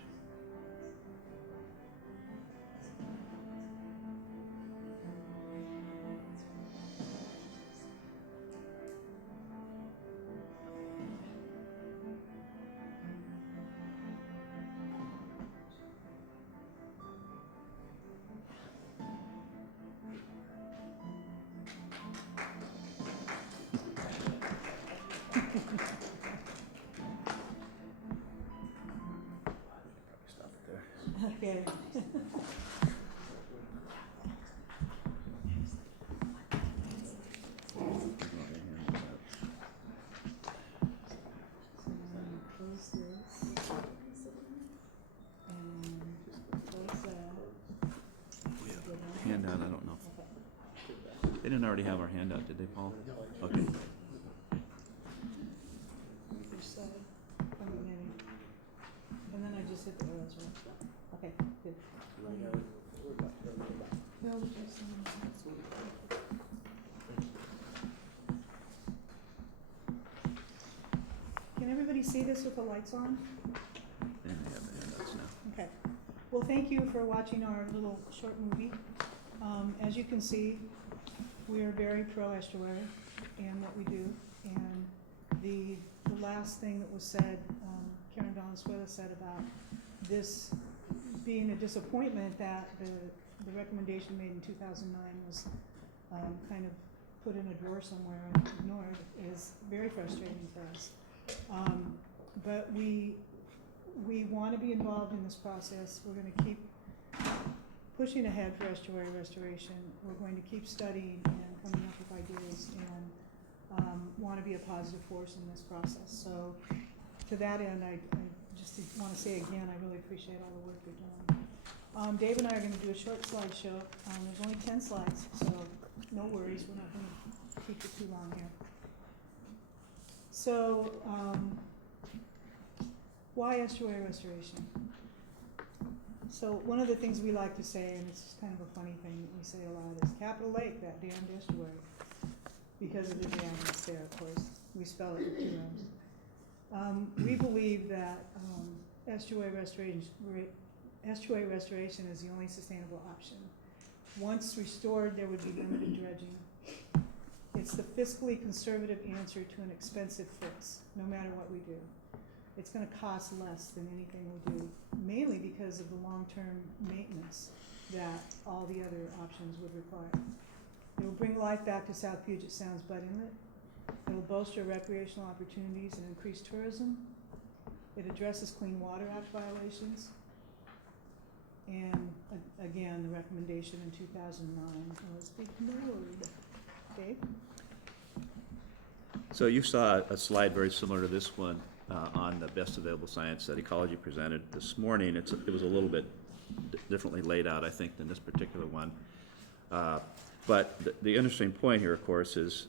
Stop it there. Okay. Close this. And close that. Handout, I don't know. They didn't already have our handout, did they, Paul? Okay. Which side? Oh, maybe. And then I just hit the arrows, right? Okay, good. Well, just, can everybody see this with the lights on? They didn't have the handouts now. Okay. Well, thank you for watching our little short movie. As you can see, we are very pro-estuary and what we do. And the last thing that was said, Karen Valenzuela said about this being a disappointment that the recommendation made in 2009 was kind of put in a drawer somewhere and ignored, is very frustrating for us. But we want to be involved in this process. We're going to keep pushing ahead for estuary restoration. We're going to keep studying and coming up with ideas and want to be a positive force in this process. So to that end, I just want to say again, I really appreciate all the work you're doing. Dave and I are going to do a short slideshow. There's only 10 slides, so no worries. We're not going to keep it too long here. So, why estuary restoration? So one of the things we like to say, and it's kind of a funny thing that we say a lot, is Capitol Lake, that damned estuary. Because of the dam that's there, of course. We spell it with 2 M's. We believe that estuary restoration is the only sustainable option. Once restored, there would be limited dredging. It's the fiscally conservative answer to an expensive fix, no matter what we do. It's going to cost less than anything we do, mainly because of the long-term maintenance that all the other options would require. It will bring life back to South Puget Sound's Bud Inlet. It will bolster recreational opportunities and increase tourism. It addresses Clean Water Act violations. And again, the recommendation in 2009 was ignored. Dave? So you saw a slide very similar to this one on the best available science that Ecology presented this morning. It was a little bit differently laid out, I think, than this particular one. But the interesting point here, of course, is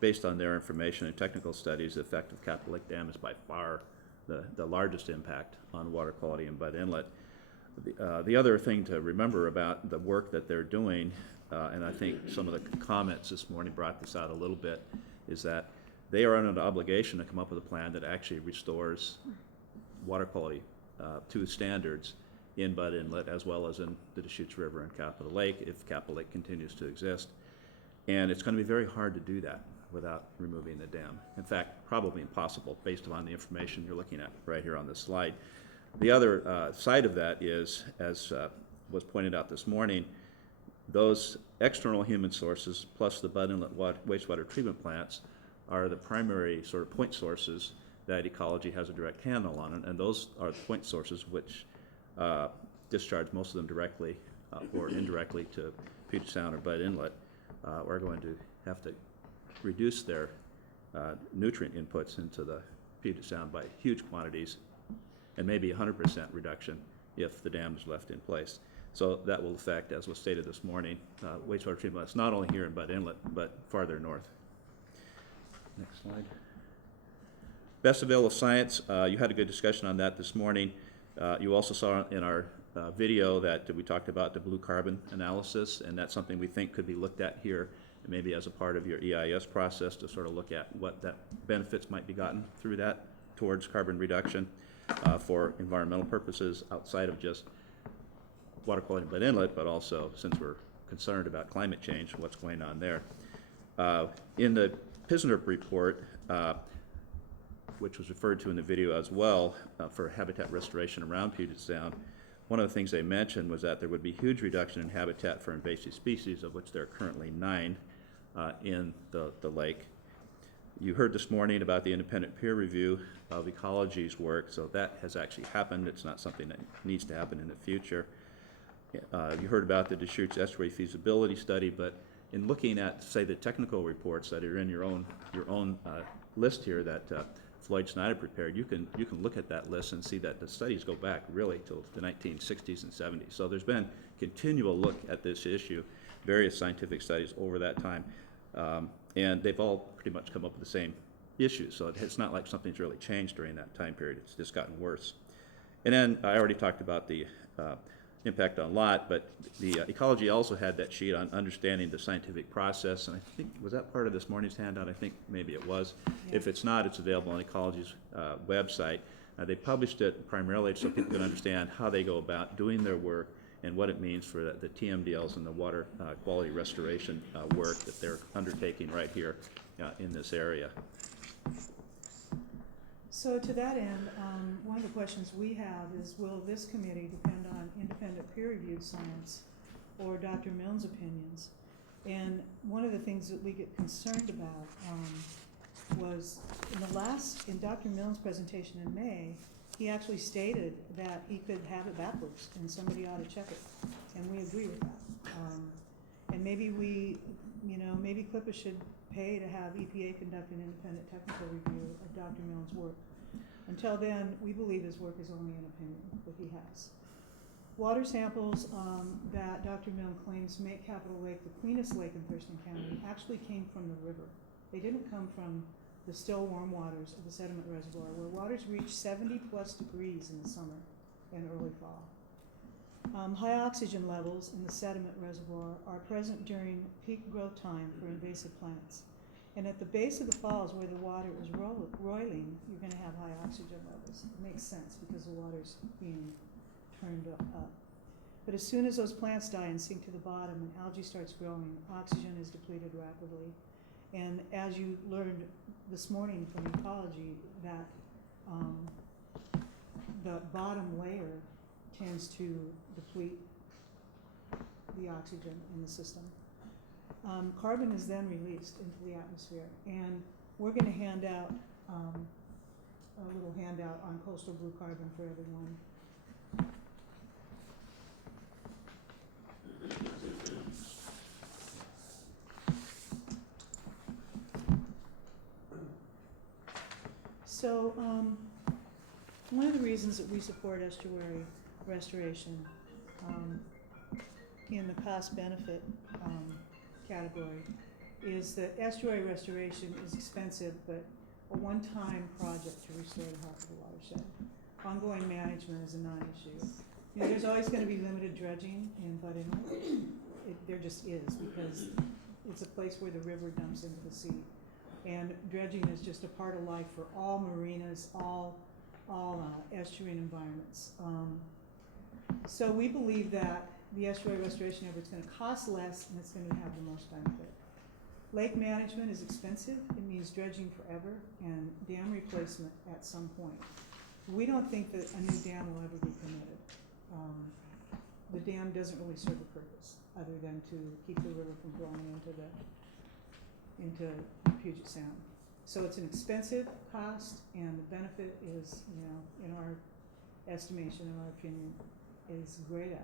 based on their information and technical studies, the effect of Capitol Lake Dam is by far the largest impact on water quality in Bud Inlet. The other thing to remember about the work that they're doing, and I think some of the comments this morning brought this out a little bit, is that they are under an obligation to come up with a plan that actually restores water quality to standards in Bud Inlet as well as in the Deschutes River and Capitol Lake if Capitol Lake continues to exist. And it's going to be very hard to do that without removing the dam. In fact, probably impossible based on the information you're looking at right here on this slide. The other side of that is, as was pointed out this morning, those external human sources plus the Bud Inlet wastewater treatment plants are the primary sort of point sources that Ecology has a direct handle on, and those are the point sources which discharge most of them directly or indirectly to Puget Sound or Bud Inlet. We're going to have to reduce their nutrient inputs into the Puget Sound by huge quantities, and maybe 100% reduction if the dam is left in place. So that will affect, as was stated this morning, wastewater treatment plants not only here in Bud Inlet, but farther north. Next slide. Best available science, you had a good discussion on that this morning. You also saw in our video that we talked about the blue carbon analysis, and that's something we think could be looked at here, maybe as a part of your EIS process to sort of look at what that benefits might be gotten through that towards carbon reduction for environmental purposes outside of just water quality in Bud Inlet, but also, since we're concerned about climate change, what's going on there. In the Pisner report, which was referred to in the video as well, for habitat restoration around Puget Sound, one of the things they mentioned was that there would be huge reduction in habitat for invasive species, of which there are currently 9 in the lake. You heard this morning about the independent peer review of Ecology's work, so that has actually happened. It's not something that needs to happen in the future. You heard about the Deschutes Estuary feasibility study, but in looking at, say, the technical reports that are in your own list here that Floyd Snyder prepared, you can look at that list and see that the studies go back really to the 1960s and 70s. So there's been continual look at this issue, various scientific studies over that time, and they've all pretty much come up with the same issues. So it's not like something's really changed during that time period. It's just gotten worse. And then I already talked about the impact on lot, but the Ecology also had that sheet on understanding the scientific process, and I think, was that part of this morning's handout? I think maybe it was. Yeah. If it's not, it's available on Ecology's website. They published it primarily so people can understand how they go about doing their work and what it means for the TMDLs and the water quality restoration work that they're undertaking right here in this area. So to that end, one of the questions we have is, will this committee depend on independent peer-reviewed science or Dr. Milne's opinions? And one of the things that we get concerned about was in Dr. Milne's presentation in May, he actually stated that he could have it backwards and somebody ought to check it, and we agree with that. And maybe maybe Clipper should pay to have EPA conduct an independent technical review of Dr. Milne's work. Until then, we believe his work is only an opinion that he has. Water samples that Dr. Milne claims make Capitol Lake the cleanest lake in Thurston County actually came from the river. They didn't come from the still warm waters of the sediment reservoir, where waters reach 70+ degrees in the summer and early fall. High oxygen levels in the sediment reservoir are present during peak growth time for invasive plants. And at the base of the falls where the water is roiling, you're going to have high oxygen levels. It makes sense because the water's being turned up. But as soon as those plants die and sink to the bottom and algae starts growing, oxygen is depleted rapidly. And as you learned this morning from ecology, that the bottom layer tends to deplete the oxygen in the system. Carbon is then released into the atmosphere, and we're going to hand out a little handout on coastal blue carbon for everyone. So one of the reasons that we support estuary restoration in the cost-benefit category is that estuary restoration is expensive, but a one-time project to restore the health of the watershed. Ongoing management is a non-issue. There's always going to be limited dredging in Bud Inlet. There just is, because it's a place where the river dumps into the sea. And dredging is just a part of life for all marinas, all estuarine environments. So we believe that the estuary restoration effort is going to cost less and it's going to have the most benefit. Lake management is expensive. It means dredging forever and dam replacement at some point. We don't think that a new dam will ever be permitted. The dam doesn't really serve a purpose other than to keep the river from flowing into Puget Sound. So it's an expensive cost, and the benefit is, in our estimation, in our opinion, is great F.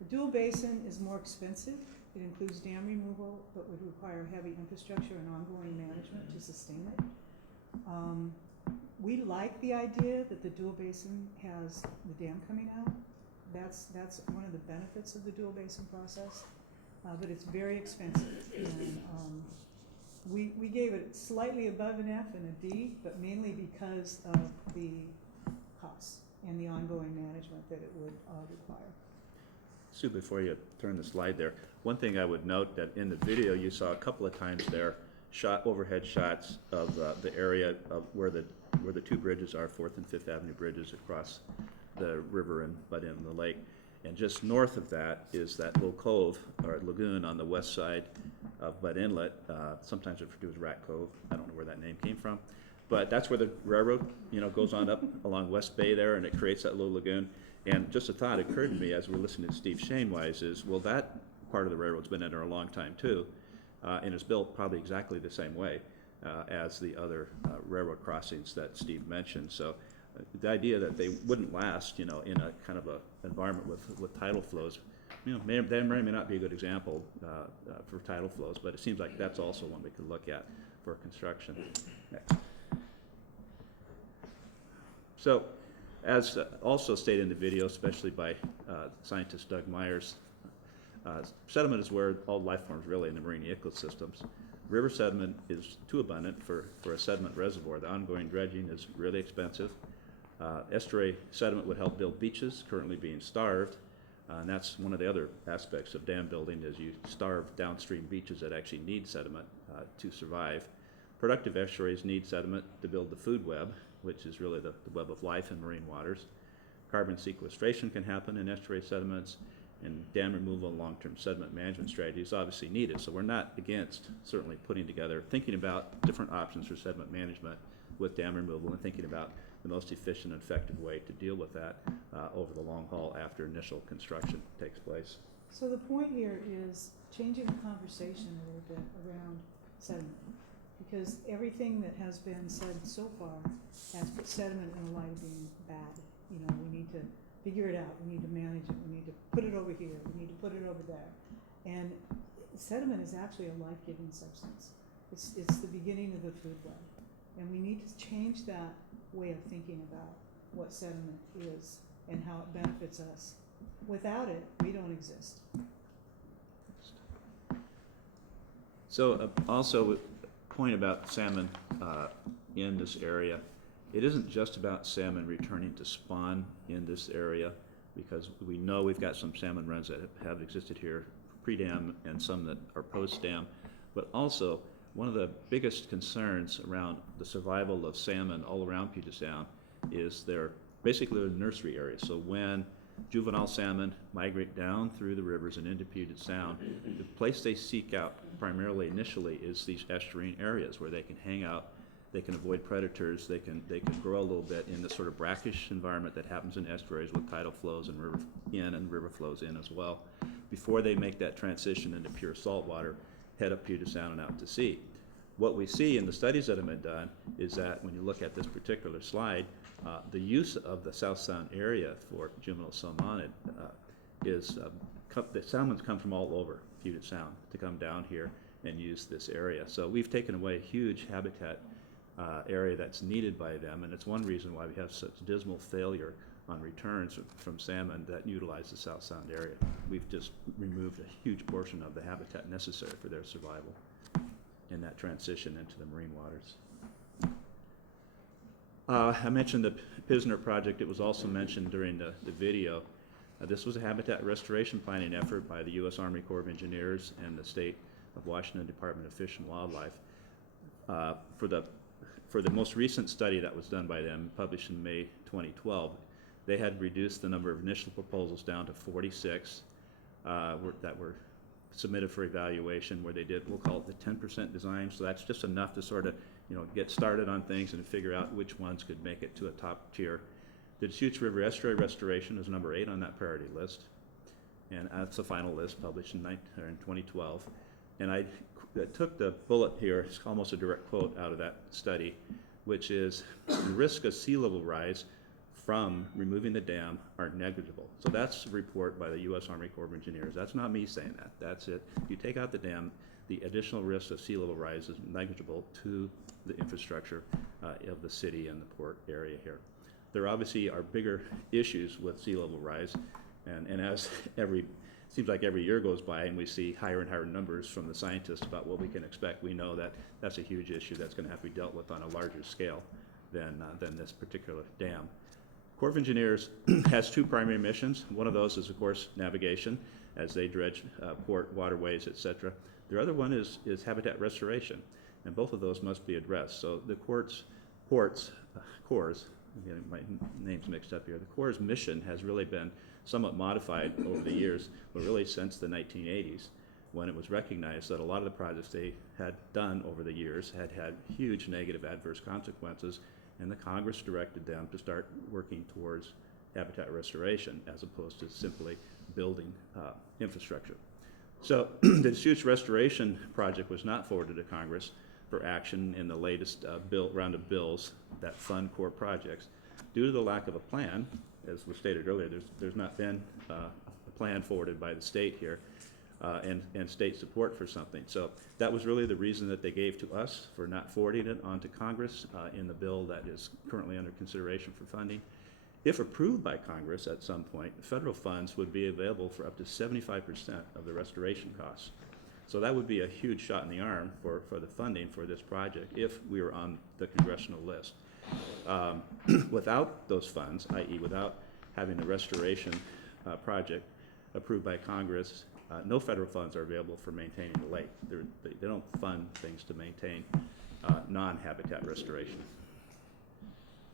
The dual basin is more expensive. It includes dam removal, but would require heavy infrastructure and ongoing management to sustain it. We like the idea that the dual basin has the dam coming out. That's one of the benefits of the dual basin process, but it's very expensive. And we gave it slightly above an F and a D, but mainly because of the costs and the ongoing management that it would require. Sue, before you turn the slide there, one thing I would note that in the video you saw a couple of times there, overhead shots of the area of where the two bridges are, 4th and 5th Avenue bridges across the river and Bud in the lake. And just north of that is that little cove or lagoon on the west side of Bud Inlet, sometimes referred to as Rat Cove. I don't know where that name came from, but that's where the railroad, goes on up along West Bay there, and it creates that little lagoon. And just a thought occurred to me as we're listening to Steve Shanewise is, well, that part of the railroad's been in there a long time too, and it's built probably exactly the same way as the other railroad crossings that Steve mentioned. So the idea that they wouldn't last, in a kind of a environment with tidal flows, may not be a good example for tidal flows, but it seems like that's also one we could look at for construction. Next. So, as also stated in the video, especially by scientist Doug Myers, sediment is where all life forms really in the marine ecosystems. River sediment is too abundant for a sediment reservoir. The ongoing dredging is really expensive. Estuary sediment would help build beaches currently being starved, and that's one of the other aspects of dam building is you starve downstream beaches that actually need sediment to survive. Productive estuaries need sediment to build the food web, which is really the web of life in marine waters. Carbon sequestration can happen in estuary sediments, and dam removal and long-term sediment management strategies obviously needed. So we're not against certainly putting together, thinking about different options for sediment management with dam removal and thinking about the most efficient and effective way to deal with that over the long haul after initial construction takes place. So the point here is changing the conversation a little bit around sediment, because everything that has been said so far has put sediment in the light of being bad. You know, we need to figure it out, we need to manage it, we need to put it over here, we need to put it over there. And sediment is actually a life-giving substance. It's the beginning of the food web. And we need to change that way of thinking about what sediment is and how it benefits us. Without it, we don't exist. So also a point about salmon in this area. It isn't just about salmon returning to spawn in this area, because we know we've got some salmon runs that have existed here pre-dam and some that are post-dam, but also one of the biggest concerns around the survival of salmon all around Puget Sound is they're basically a nursery area. So when juvenile salmon migrate down through the rivers and into Puget Sound, the place they seek out primarily initially is these estuarine areas where they can hang out, they can avoid predators, they can grow a little bit in the sort of brackish environment that happens in estuaries with tidal flows and river in and river flows in as well, before they make that transition into pure saltwater, head up Puget Sound and out to sea. What we see in the studies that have been done is that when you look at this particular slide, the use of the South Sound area for juvenile salmonid is, the salmons come from all over Puget Sound to come down here and use this area. So we've taken away a huge habitat area that's needed by them, and it's one reason why we have such dismal failure on returns from salmon that utilize the South Sound area. We've just removed a huge portion of the habitat necessary for their survival in that transition into the marine waters. I mentioned the Pisner project. It was also mentioned during the video. This was a habitat restoration planning effort by the U.S. Army Corps of Engineers and the State of Washington Department of Fish and Wildlife. For the most recent study that was done by them, published in May 2012, they had reduced the number of initial proposals down to 46 that were submitted for evaluation, where they did, we'll call it the 10% design. So that's just enough to sort of, get started on things and figure out which ones could make it to a top tier. The Deschutes River Estuary Restoration is number 8 on that priority list. And that's the final list published in 2012. And I took the bullet here, it's almost a direct quote out of that study, which is the risk of sea level rise from removing the dam are negligible. So that's a report by the U.S. Army Corps of Engineers. That's not me saying that. That's it. You take out the dam, the additional risk of sea level rise is negligible to the infrastructure of the city and the port area here. There obviously are bigger issues with sea level rise, and as seems like every year goes by and we see higher and higher numbers from the scientists about what we can expect, we know that that's a huge issue that's going to have to be dealt with on a larger scale than this particular dam. Corps of Engineers has 2 primary missions. One of those is, of course, navigation as they dredge port waterways, etc. The other one is habitat restoration, and both of those must be addressed. So the Corps', I'm getting my names mixed up here, the Corps' mission has really been somewhat modified over the years, but really since the 1980s, when it was recognized that a lot of the projects they had done over the years had had huge negative adverse consequences, and the Congress directed them to start working towards habitat restoration as opposed to simply building infrastructure. So the Deschutes Restoration Project was not forwarded to Congress for action in the latest round of bills that fund core projects due to the lack of a plan. As was stated earlier, there's not been a plan forwarded by the state here and state support for something. So that was really the reason that they gave to us for not forwarding it on to Congress in the bill that is currently under consideration for funding. If approved by Congress at some point, federal funds would be available for up to 75% of the restoration costs. So that would be a huge shot in the arm for the funding for this project if we were on the congressional list. Without those funds, i.e. without having the restoration project approved by Congress, no federal funds are available for maintaining the lake. They don't fund things to maintain non-habitat restoration.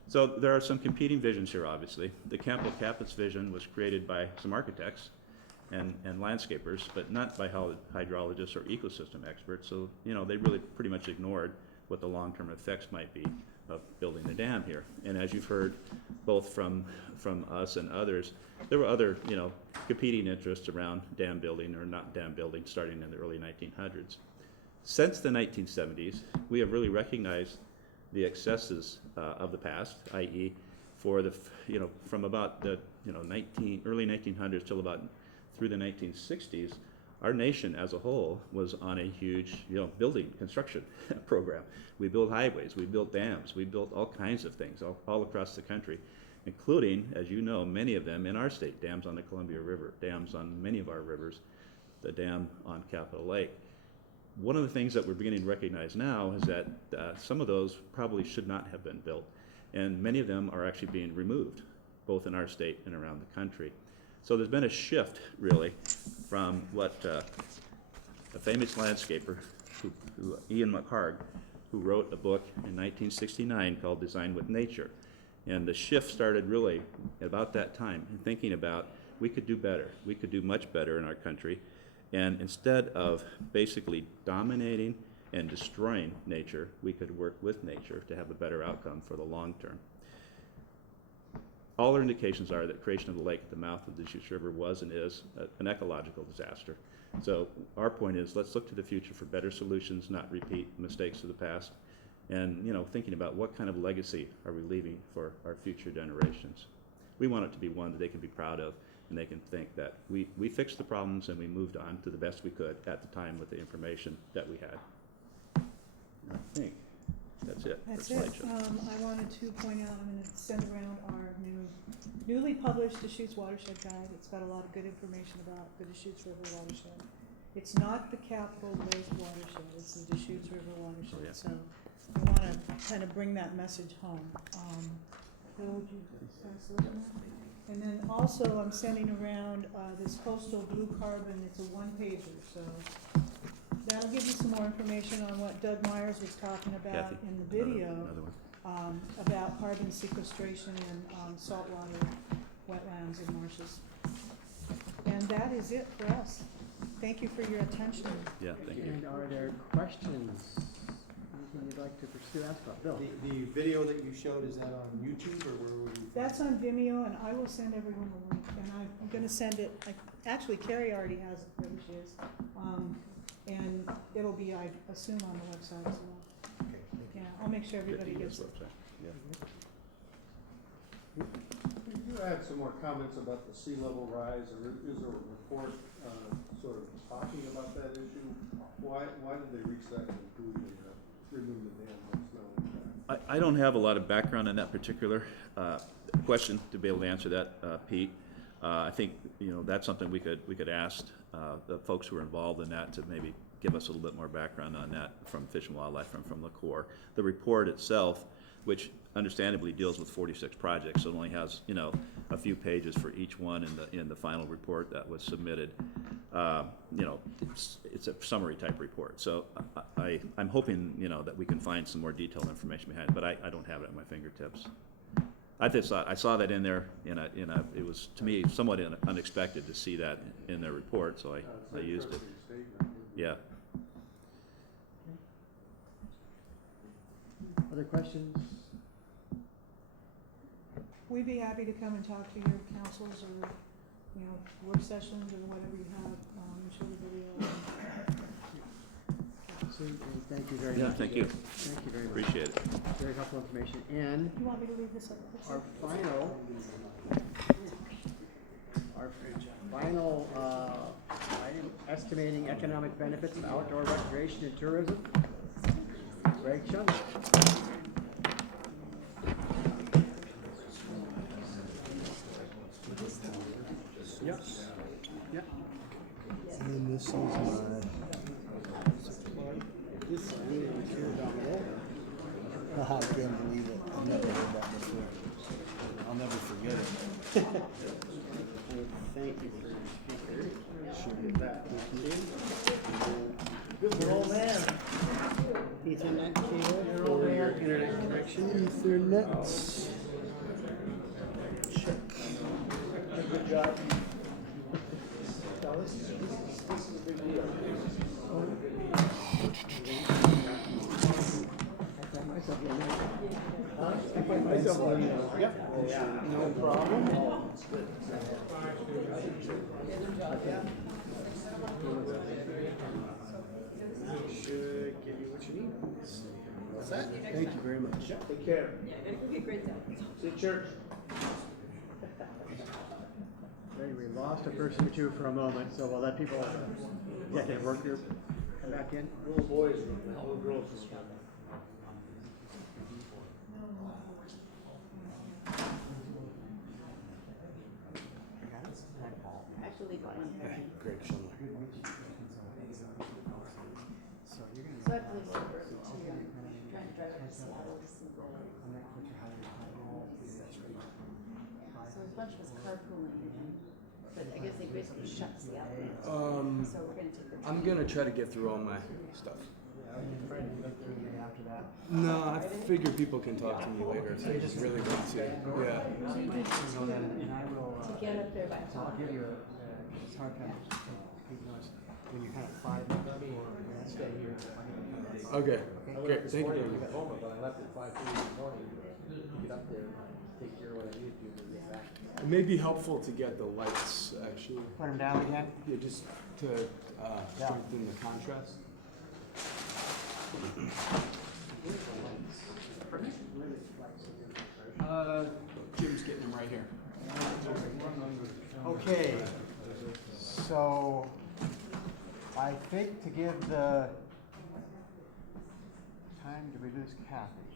So there are some competing visions here, obviously. The Campbell Capit's vision was created by some architects and landscapers, but not by hydrologists or ecosystem experts. So, you know, they really pretty much ignored what the long-term effects might be of building the dam here. And as you've heard, both from us and others, there were other, you know, competing interests around dam building or not dam building starting in the early 1900s. Since the 1970s, we have really recognized the excesses of the past, i.e., for the, you know, from about the, you know, early 1900s till about through the 1960s, our nation as a whole was on a huge, you know, building construction program. We built highways, we built dams, we built all kinds of things all across the country, including, as you know, many of them in our state, dams on the Columbia River, dams on many of our rivers, the dam on Capitol Lake. One of the things that we're beginning to recognize now is that some of those probably should not have been built, and many of them are actually being removed, both in our state and around the country. So there's been a shift, really, from what a famous landscaper, Ian McHarg, who wrote a book in 1969 called Design with Nature. And the shift started really at about that time, in thinking about we could do better, we could do much better in our country. And instead of basically dominating and destroying nature, we could work with nature to have a better outcome for the long term. All our indications are that creation of the lake at the mouth of the Deschutes River was and is an ecological disaster. So our point is, let's look to the future for better solutions, not repeat mistakes of the past. And, you know, thinking about what kind of legacy are we leaving for our future generations. We want it to be one that they can be proud of, and they can think that we fixed the problems and we moved on to the best we could at the time with the information that we had. I think that's it. That's for it. slideshow. I wanted to point out, I'm gonna send around our newly published Deschutes Watershed Guide. It's got a lot of good information about the Deschutes River watershed. It's not the Capitol Lake watershed, it's the Deschutes River watershed. Oh, yeah. So I wanna kind of bring that message home. Bill, would you pass those around? And then also, I'm sending around this coastal blue carbon. It's a one-pager, so that'll give you some more information on what Doug Myers was talking about Kathy, in the video another one. about carbon sequestration in saltwater wetlands and marshes. And that is it for us. Thank you for your attention. Yeah, thank you. And are there questions? Anything you'd like to pursue? Ask about Bill. The video that you showed, is that on YouTube or where would we? That's on Vimeo, and I will send everyone a link. And I'm going to send it. Actually, Carrie already has it. There she is. And it'll be, I assume, on the website as well. Okay, thank you. Yeah, I'll make sure everybody Good to gets use it. website. Yeah. You had some more comments about the sea level rise, or is there a report sort of talking about that issue? Why did they reach that conclusion, remove the dam once no impact? I don't have a lot of background on that particular question to be able to answer that, Pete. I think, you know, that's something we could ask the folks who are involved in that to maybe give us a little bit more background on that from Fish and Wildlife, from the Corps. The report itself, which understandably deals with 46 projects, so it only has, you know, a few pages for each one in the final report that was submitted. You know, it's a summary type report. So I'm hoping, you know, that we can find some more detailed information behind it, but I don't have it at my fingertips. I saw that in there it was, to me, somewhat unexpected to see that in their report, so I used it. Yeah. Other questions? We'd be happy to come and talk to your councils or, you know, work sessions or whatever you have. Show the video. Thank you very much. Yeah, thank you. Thank you very much. Appreciate it. Very helpful information. And You want me to leave this up? our final item, estimating economic benefits of outdoor recreation and tourism. Greg Chung. Yep. Yep. And then this is my. This is here down there. I can't believe it. I've never heard that before. I'll never forget it. Thank you for your speaker. Sure. Give that. Good old man. Ethernet cable for internet connection. Ethernet. Good job. Now, this is a big deal. Huh? I find myself yeah. No problem. Should give you what you need. What's that? Thank you very much. Take care. Yeah, I gotta go get grades out. See you at church. Okay, we lost a person or two for a moment, so we'll let people, executive work group, come back in. Little boys room, not little girls room. Actually, got one. Greg Schindler. So you're gonna. So I play soccer too. I'm trying to drive up to Seattle to see the. So a bunch of us carpooling, but I guess they basically shut Seattle down. So we're gonna take the. I'm gonna try to get through all my stuff. After that. No, I figure people can talk to me later if they just really want to. Yeah. So you can And I will, to get up there by. so I'll give you it's hard time when you kind of 5 minutes or stay here. Okay. Great. Thank you. Got home, but I left at 5:30 in the morning to get up there and take care of what I needed to and get back. It may be helpful to get the lights actually. Put them down again? Yeah, just to strengthen the contrast. Jim's getting them right here. Okay, so I think to give the time, did we lose Kathy?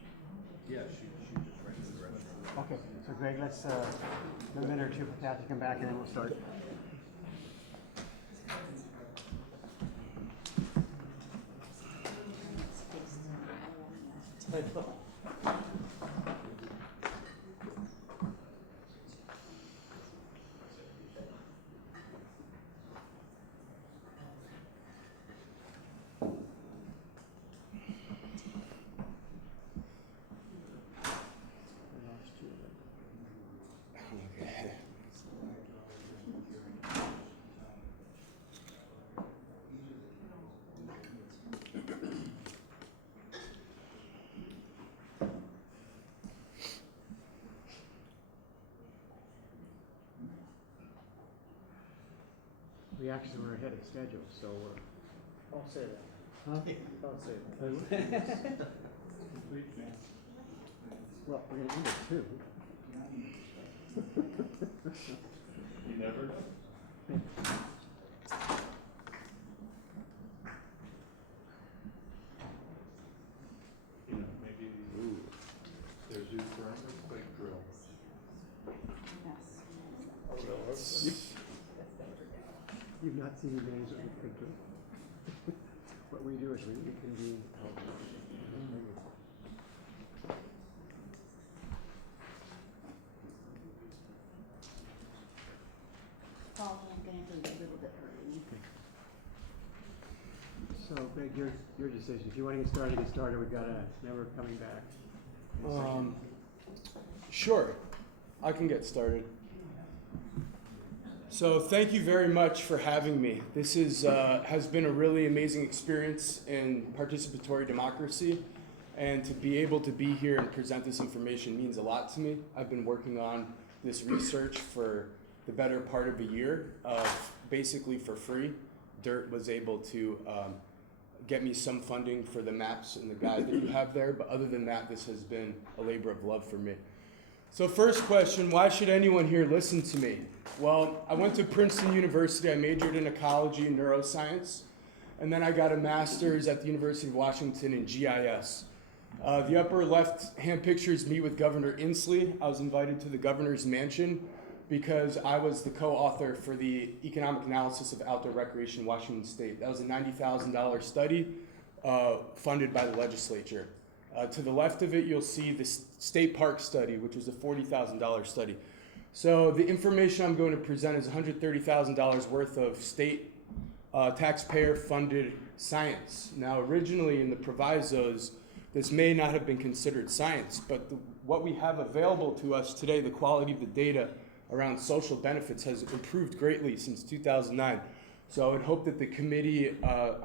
Yeah, she just ran to the restaurant. Okay, so Greg, let's, a minute or two for Kathy to come back and then we'll start. We actually were ahead of schedule, so Don't say that. huh? Don't say that. Well, we're gonna end at 2. You never know. You know, maybe there's you for a quick drill. You've not seen me manage it with quick drill. What we do is we reconvene. Paul, I'm gonna have to leave a little bit early. So, Greg, your decision. If you want to get started, We've got a member coming back. in a second. Sure, I can get started. So thank you very much for having me. This is, has been a really amazing experience in participatory democracy, and to be able to be here and present this information means a lot to me. I've been working on this research for the better part of a year, basically for free. DIRT was able to get me some funding for the maps and the guide that you have there, but other than that, this has been a labor of love for me. So first question, why should anyone here listen to me? Well, I went to Princeton University. I majored in ecology and neuroscience, and then I got a master's at the University of Washington in GIS. The upper left-hand picture is me with Governor Inslee. I was invited to the governor's mansion because I was the co-author for the economic analysis of outdoor recreation in Washington State. That was a $90,000 study funded by the legislature. To the left of it, you'll see the state park study, which was a $40,000 study. So the information I'm going to present is $130,000 worth of state taxpayer-funded science. Now, originally in the provisos, this may not have been considered science, but what we have available to us today, the quality of the data, around social benefits has improved greatly since 2009. So I would hope that the committee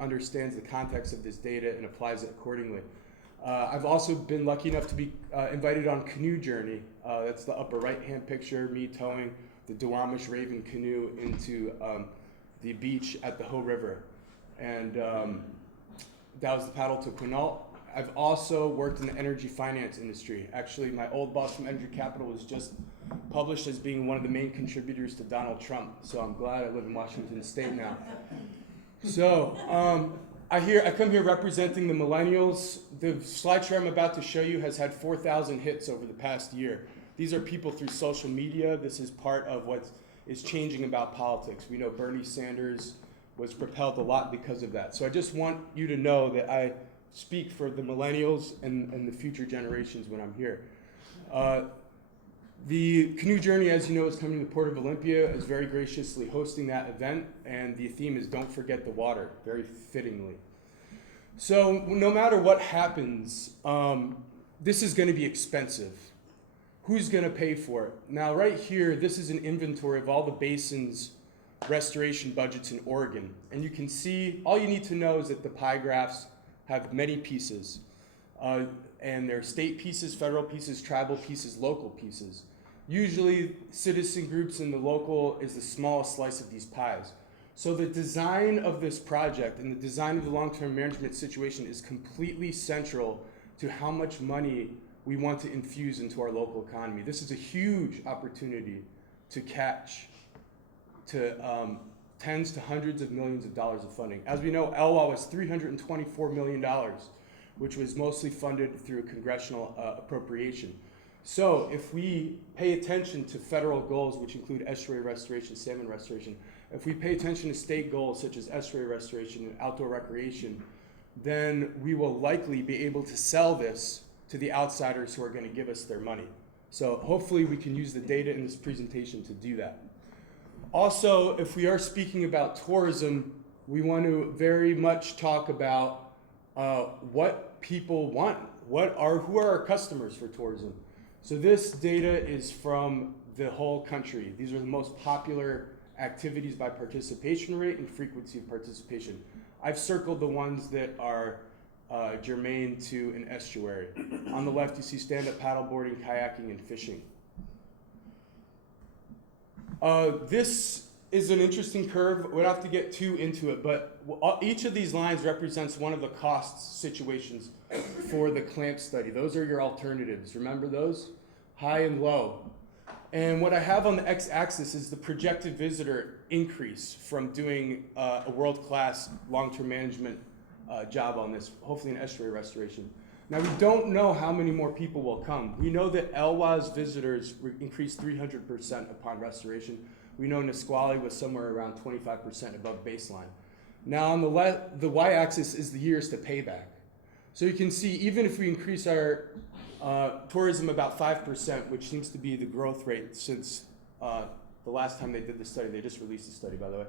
understands the context of this data and applies it accordingly. I've also been lucky enough to be invited on Canoe Journey. That's the upper right-hand picture, me towing the Duwamish Raven canoe into the beach at the Hoh River. And that was the paddle to Quinault. I've also worked in the energy finance industry. Actually, my old boss from Energy Capital was just published as being one of the main contributors to Donald Trump. So I'm glad I live in Washington State now. So I come here representing the millennials. The slideshow I'm about to show you has had 4,000 hits over the past year. These are people through social media. This is part of what is changing about politics. We know Bernie Sanders was propelled a lot because of that. So I just want you to know that I speak for the millennials and the future generations when I'm here. The Canoe Journey, as you know, is coming to the Port of Olympia, is very graciously hosting that event, and the theme is Don't Forget the Water, very fittingly. So no matter what happens, this is going to be expensive. Who's going to pay for it? Now right here, this is an inventory of all the basin's restoration budgets in Oregon. And you can see, all you need to know is that the pie graphs have many pieces. And they're state pieces, federal pieces, tribal pieces, local pieces. Usually citizen groups in the local is the smallest slice of these pies. So the design of this project and the design of the long-term management situation is completely central to how much money we want to infuse into our local economy. This is a huge opportunity to catch to tens to hundreds of millions of dollars of funding. As we know, ELWA was $324 million, which was mostly funded through a congressional appropriation. So if we pay attention to federal goals, which include estuary restoration, salmon restoration, if we pay attention to state goals such as estuary restoration and outdoor recreation, then we will likely be able to sell this to the outsiders who are going to give us their money. So hopefully we can use the data in this presentation to do that. Also, if we are speaking about tourism, we want to very much talk about what people want. Who are our customers for tourism? So this data is from the whole country. These are the most popular activities by participation rate and frequency of participation. I've circled the ones that are germane to an estuary. On the left, you see stand-up paddleboarding, kayaking, and fishing. This is an interesting curve. We don't have to get too into it, but each of these lines represents one of the cost situations for the clamp study. Those are your alternatives. Remember those? High and low. And what I have on the x-axis is the projected visitor increase from doing a world-class long-term management job on this, hopefully in estuary restoration. Now, we don't know how many more people will come. We know that ELWA's visitors increased 300% upon restoration. We know Nisqually was somewhere around 25% above baseline. Now, on the y-axis is the years to payback. So you can see, even if we increase our tourism about 5%, which seems to be the growth rate since the last time they did the study, they just released the study, by the way,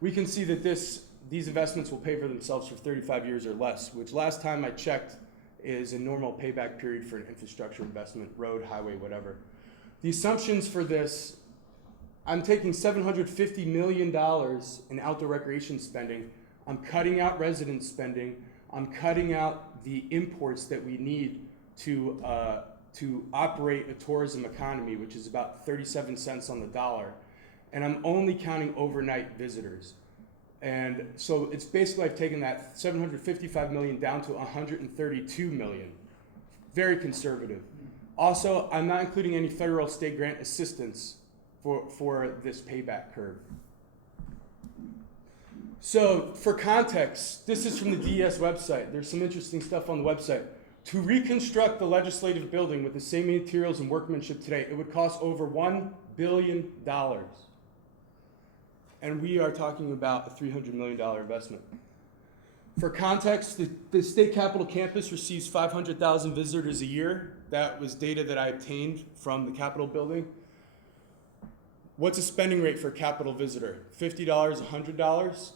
we can see that these investments will pay for themselves for 35 years or less, which last time I checked is a normal payback period for an infrastructure investment, road, highway, whatever. The assumptions for this, I'm taking $750 million in outdoor recreation spending. I'm cutting out resident spending. I'm cutting out the imports that we need to operate a tourism economy, which is about 37 cents on the dollar. And I'm only counting overnight visitors. And so it's basically, I've taken that $755 million down to $132 million. Very conservative. Also, I'm not including any federal state grant assistance for this payback curve. So for context, this is from the DES website. There's some interesting stuff on the website. To reconstruct the legislative building with the same materials and workmanship today, it would cost over $1 billion. And we are talking about a $300 million investment. For context, the state capitol campus receives 500,000 visitors a year. That was data that I obtained from the Capitol building. What's a spending rate for a Capitol visitor? $50, $100?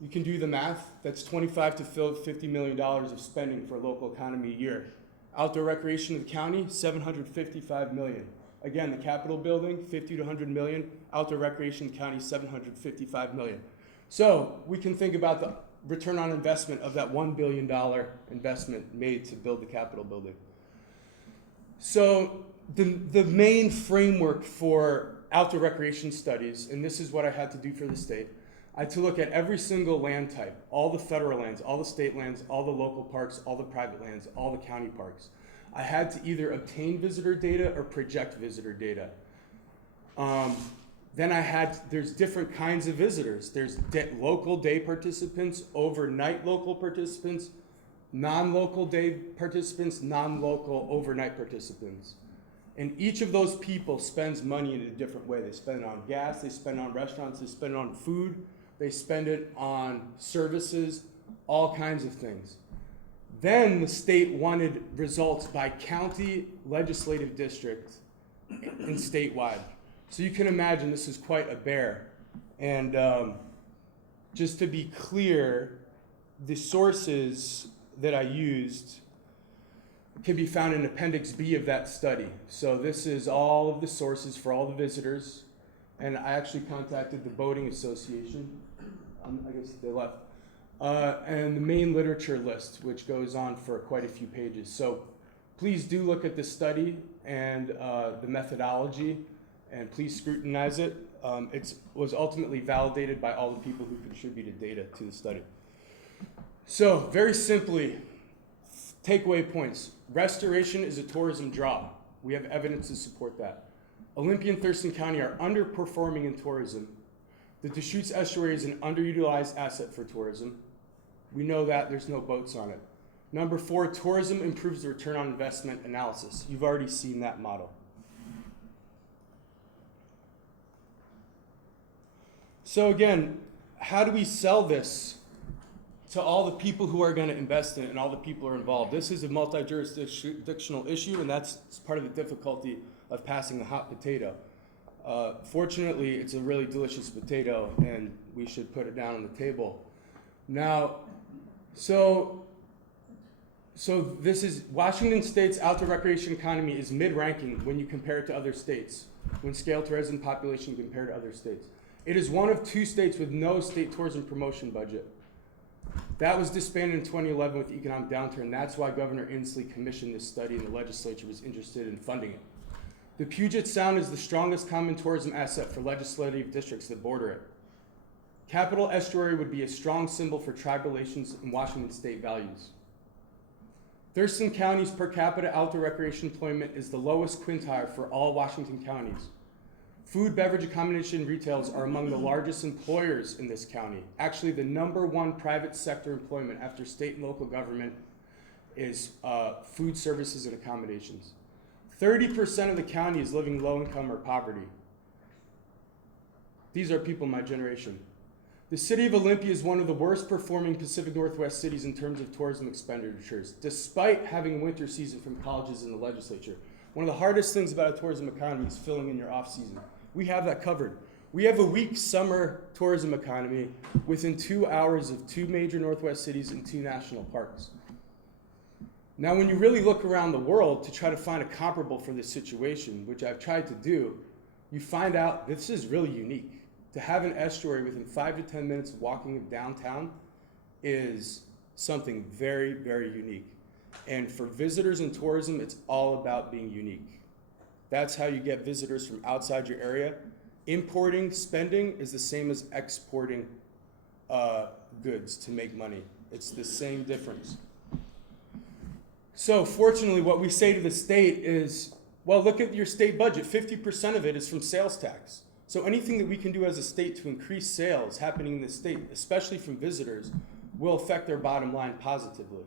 You can do the math. That's $25 to $50 million of spending for a local economy a year. Outdoor recreation of the county, $755 million. Again, the Capitol building, 50 to 100 million. Outdoor Recreation County, 755 million. So we can think about the return on investment of that $1 billion investment made to build the Capitol building. So the main framework for outdoor recreation studies, and this is what I had to do for the state, I had to look at every single land type, all the federal lands, all the state lands, all the local parks, all the private lands, all the county parks. I had to either obtain visitor data or project visitor data. Then there's different kinds of visitors. There's local day participants, overnight local participants, non-local day participants, non-local overnight participants. And each of those people spends money in a different way. They spend it on gas, they spend it on restaurants, they spend it on food, they spend it on services, all kinds of things. Then the state wanted results by county, legislative district, and statewide. So you can imagine this is quite a bear. And just to be clear, the sources that I used can be found in Appendix B of that study. So this is all of the sources for all the visitors. And I actually contacted the Boating Association. I guess they left. And the main literature list, which goes on for quite a few pages. So please do look at the study and the methodology, and please scrutinize it. It was ultimately validated by all the people who contributed data to the study. So very simply, takeaway points. Restoration is a tourism draw. We have evidence to support that. Olympia and Thurston County are underperforming in tourism. The Deschutes Estuary is an underutilized asset for tourism. We know that, there's no boats on it. Number 4, tourism improves the return on investment analysis. You've already seen that model. So again, how do we sell this to all the people who are going to invest in it and all the people who are involved? This is a multi-jurisdictional issue, and that's part of the difficulty of passing the hot potato. Fortunately, it's a really delicious potato, and we should put it down on the table. Now, so this is Washington State's outdoor recreation economy is mid-ranking when you compare it to other states, when scale to resident population compared to other states. It is one of 2 states with no state tourism promotion budget. That was disbanded in 2011 with the economic downturn. That's why Governor Inslee commissioned this study, and the legislature was interested in funding it. The Puget Sound is the strongest common tourism asset for legislative districts that border it. Capitol Estuary would be a strong symbol for tribe relations and Washington state values. Thurston County's per capita outdoor recreation employment is the lowest quintile for all Washington counties. Food, beverage, accommodation, and retails are among the largest employers in this county. Actually, the #1 private sector employment after state and local government is food services and accommodations. 30% of the county is living low income or poverty. These are people my generation. The city of Olympia is one of the worst performing Pacific Northwest cities in terms of tourism expenditures, despite having a winter season from colleges and the legislature. One of the hardest things about a tourism economy is filling in your off season. We have that covered. We have a weak summer tourism economy within 2 hours of 2 major Northwest cities and 2 national parks. Now, when you really look around the world to try to find a comparable for this situation, which I've tried to do, you find out this is really unique. To have an estuary within 5 to 10 minutes of walking downtown is something very, very unique. And for visitors and tourism, it's all about being unique. That's how you get visitors from outside your area. Importing, spending is the same as exporting goods to make money. It's the same difference. So fortunately, what we say to the state is, well, look at your state budget. 50% of it is from sales tax. So anything that we can do as a state to increase sales happening in the state, especially from visitors, will affect their bottom line positively.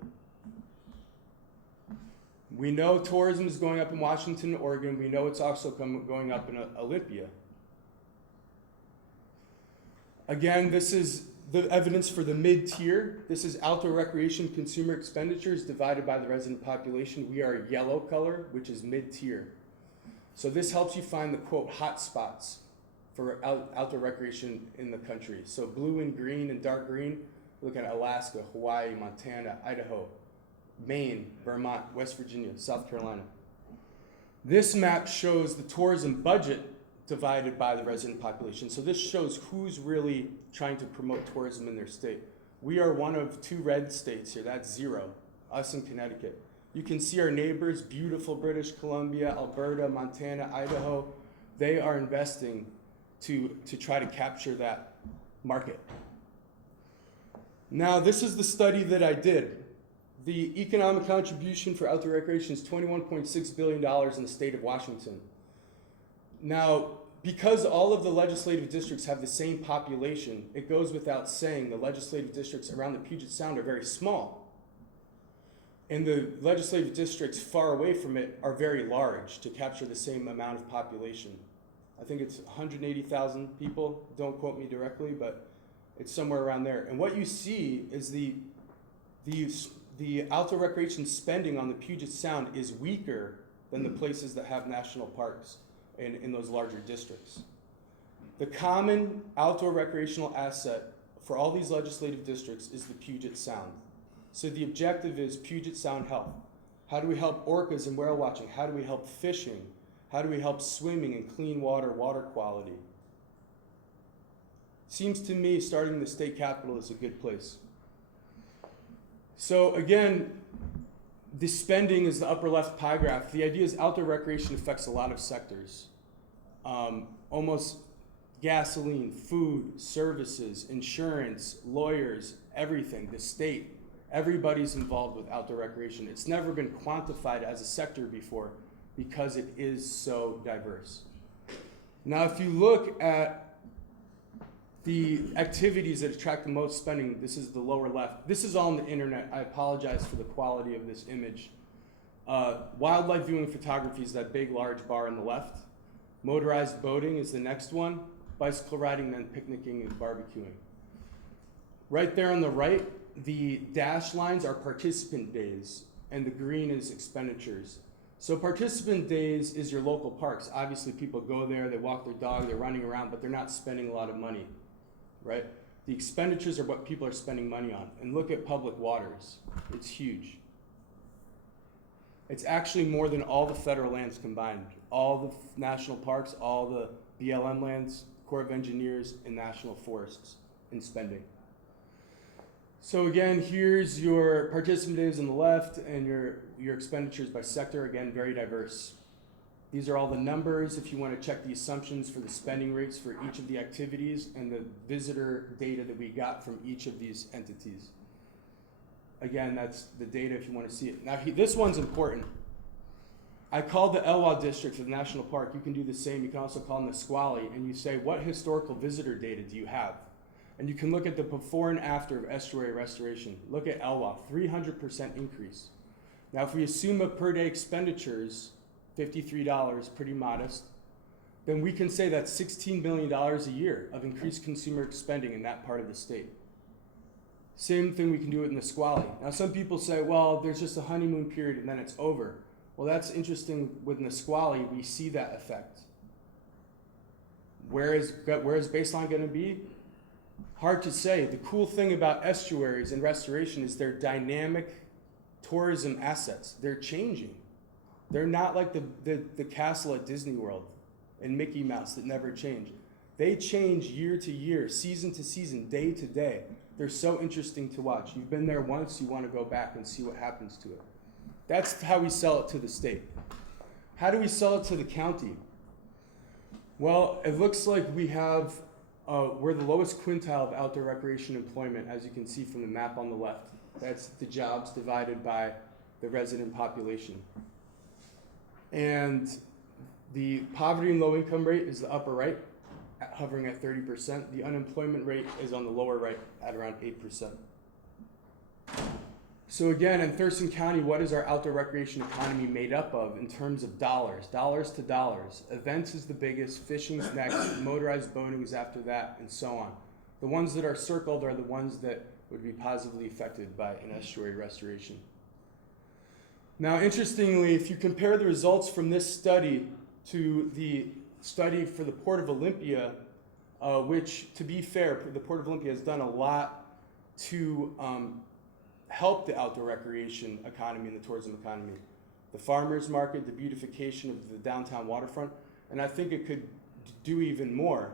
We know tourism is going up in Washington, Oregon. We know it's also going up in Olympia. Again, this is the evidence for the mid-tier. This is outdoor recreation consumer expenditures divided by the resident population. We are a yellow color, which is mid-tier. So this helps you find the, quote, hot spots for outdoor recreation in the country. So blue and green and dark green, look at Alaska, Hawaii, Montana, Idaho, Maine, Vermont, West Virginia, South Carolina. This map shows the tourism budget divided by the resident population. So this shows who's really trying to promote tourism in their state. We are one of 2 red states here. That's 0, us and Connecticut. You can see our neighbors, beautiful British Columbia, Alberta, Montana, Idaho. They are investing to try to capture that market. Now, this is the study that I did. The economic contribution for outdoor recreation is $21.6 billion in the state of Washington. Now, because all of the legislative districts have the same population, it goes without saying the legislative districts around the Puget Sound are very small. And the legislative districts far away from it are very large to capture the same amount of population. I think it's 180,000 people, don't quote me directly, but it's somewhere around there. And what you see is the outdoor recreation spending on the Puget Sound is weaker than the places that have national parks in those larger districts. The common outdoor recreational asset for all these legislative districts is the Puget Sound. So the objective is Puget Sound health. How do we help orcas and whale watching? How do we help fishing? How do we help swimming and clean water, water quality? Seems to me starting the state capital is a good place. So again, the spending is the upper left pie graph. The idea is outdoor recreation affects a lot of sectors. Almost gasoline, food, services, insurance, lawyers, everything, the state. Everybody's involved with outdoor recreation. It's never been quantified as a sector before because it is so diverse. Now, if you look at the activities that attract the most spending, this is the lower left. This is all on the internet. I apologize for the quality of this image. Wildlife viewing photography is that big, large bar on the left. Motorized boating is the next one. Bicycle riding, then picnicking and barbecuing. Right there on the right, the dashed lines are participant days, and the green is expenditures. So participant days is your local parks. Obviously, people go there, they walk their dog, they're running around, but they're not spending a lot of money, right? The expenditures are what people are spending money on. And look at public waters. It's huge. It's actually more than all the federal lands combined. All the national parks, all the BLM lands, Corps of Engineers, and national forests in spending. So again, here's your participant days on the left and your expenditures by sector. Again, very diverse. These are all the numbers if you want to check the assumptions for the spending rates for each of the activities and the visitor data that we got from each of these entities. Again, that's the data if you want to see it. Now, this one's important. I called the Elwha district for the national park. You can do the same. You can also call them the Squally, and you say, what historical visitor data do you have? And you can look at the before and after of estuary restoration. Look at Elwha, 300% increase. Now, if we assume a per day expenditures, $53, pretty modest, then we can say that's $16 million a year of increased consumer spending in that part of the state. Same thing we can do it in the Squally. Now, some people say, well, there's just a honeymoon period and then it's over. Well, that's interesting. With Nisqually, we see that effect. Where is baseline going to be? Hard to say. The cool thing about estuaries and restoration is they're dynamic tourism assets. They're changing. They're not like the castle at Disney World and Mickey Mouse that never change. They change year to year, season to season, day to day. They're so interesting to watch. You've been there once, you want to go back and see what happens to it. That's how we sell it to the state. How do we sell it to the county? Well, it looks like we have, we're the lowest quintile of outdoor recreation employment, as you can see from the map on the left. That's the jobs divided by the resident population. And the poverty and low income rate is the upper right, hovering at 30%. The unemployment rate is on the lower right at around 8%. So again, in Thurston County, what is our outdoor recreation economy made up of in terms of dollars? Dollars to dollars. Events is the biggest, fishing's next, motorized boating is after that, and so on. The ones that are circled are the ones that would be positively affected by an estuary restoration. Now, interestingly, if you compare the results from this study to the study for the Port of Olympia, which, to be fair, the Port of Olympia has done a lot to help the outdoor recreation economy and the tourism economy. the farmers market, the beautification of the downtown waterfront, and I think it could do even more.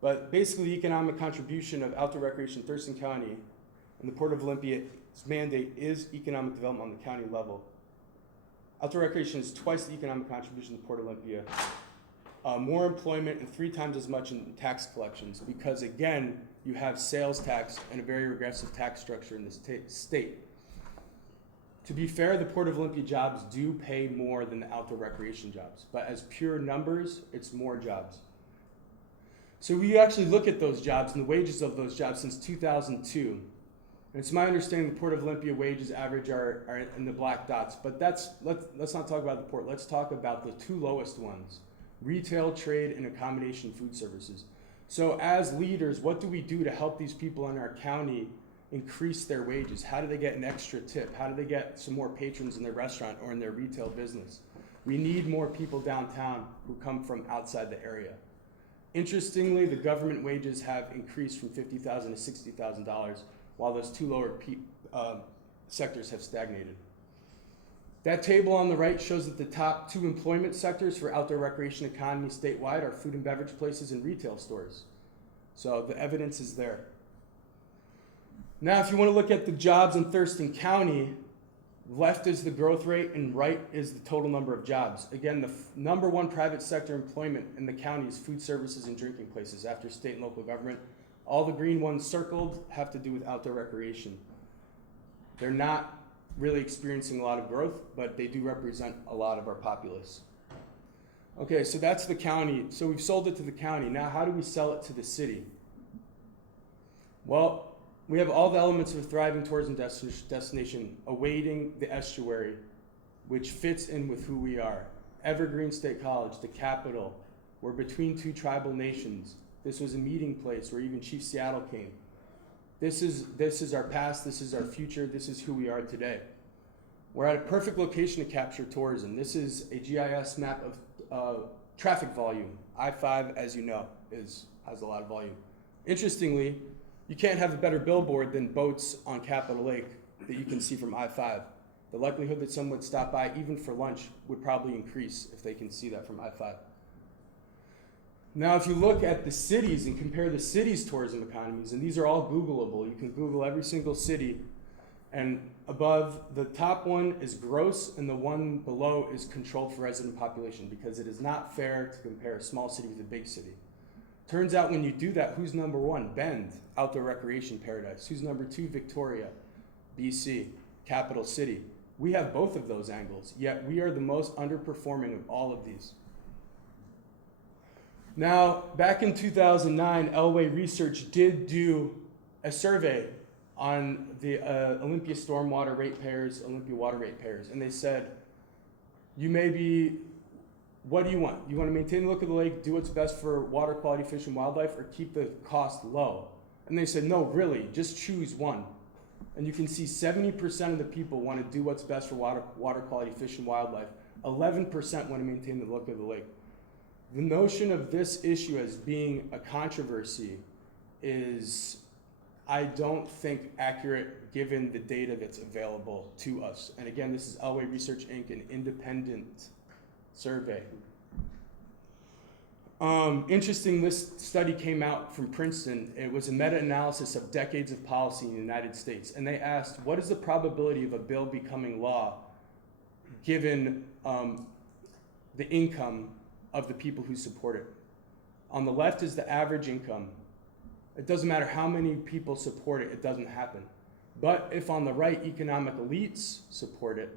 But basically, the economic contribution of outdoor recreation in Thurston County and the Port of Olympia's mandate is economic development on the county level. Outdoor recreation is twice the economic contribution to Port Olympia, more employment, and 3 times as much in tax collections, because again, you have sales tax and a very regressive tax structure in this state. To be fair, the Port of Olympia jobs do pay more than the outdoor recreation jobs, but as pure numbers, it's more jobs. So we actually look at those jobs and the wages of those jobs since 2002. And it's my understanding the Port of Olympia wages average are in the black dots, but let's not talk about the port. Let's talk about the 2 lowest ones: retail, trade, and accommodation food services. So as leaders, what do we do to help these people in our county increase their wages? How do they get an extra tip? How do they get some more patrons in their restaurant or in their retail business? We need more people downtown who come from outside the area. Interestingly, the government wages have increased from $50,000 to $60,000, while those 2 lower sectors have stagnated. That table on the right shows that the top 2 employment sectors for outdoor recreation economy statewide are food and beverage places and retail stores. So the evidence is there. Now, if you want to look at the jobs in Thurston County, left is the growth rate and right is the total number of jobs. Again, the number 1 private sector employment in the county is food services and drinking places after state and local government. All the green ones circled have to do with outdoor recreation. They're not really experiencing a lot of growth, but they do represent a lot of our populace. Okay, so that's the county. So we've sold it to the county. Now, how do we sell it to the city? Well, we have all the elements of a thriving tourism destination awaiting the estuary, which fits in with who we are. Evergreen State College, the capital. We're between 2 tribal nations. This was a meeting place where even Chief Seattle came. This is our past, this is our future, this is who we are today. We're at a perfect location to capture tourism. This is a GIS map of traffic volume. I-5, as you know, has a lot of volume. Interestingly, you can't have a better billboard than boats on Capitol Lake that you can see from I-5. The likelihood that someone would stop by even for lunch would probably increase if they can see that from I-5. Now, if you look at the cities and compare the cities' tourism economies, and these are all Googleable, you can Google every single city, and above, the top one is gross, and the one below is controlled for resident population, because it is not fair to compare a small city with a big city. Turns out when you do that, who's number 1? Bend, outdoor recreation paradise. Who's number 2? Victoria, BC, capital city. We have both of those angles, yet we are the most underperforming of all of these. Now, back in 2009, Elway Research did do a survey on the Olympia stormwater ratepayers, Olympia water ratepayers, and they said, what do you want? You want to maintain the look of the lake, do what's best for water quality, fish, and wildlife, or keep the cost low? And they said, no, really, just choose one. And you can see 70% of the people want to do what's best for water quality, fish, and wildlife. 11% want to maintain the look of the lake. The notion of this issue as being a controversy is, I don't think, accurate given the data that's available to us. And again, this is Elway Research Inc., an independent survey. Interesting, this study came out from Princeton. It was a meta-analysis of decades of policy in the United States. And they asked, what is the probability of a bill becoming law given the income of the people who support it? On the left is the average income. It doesn't matter how many people support it, it doesn't happen. But if on the right economic elites support it,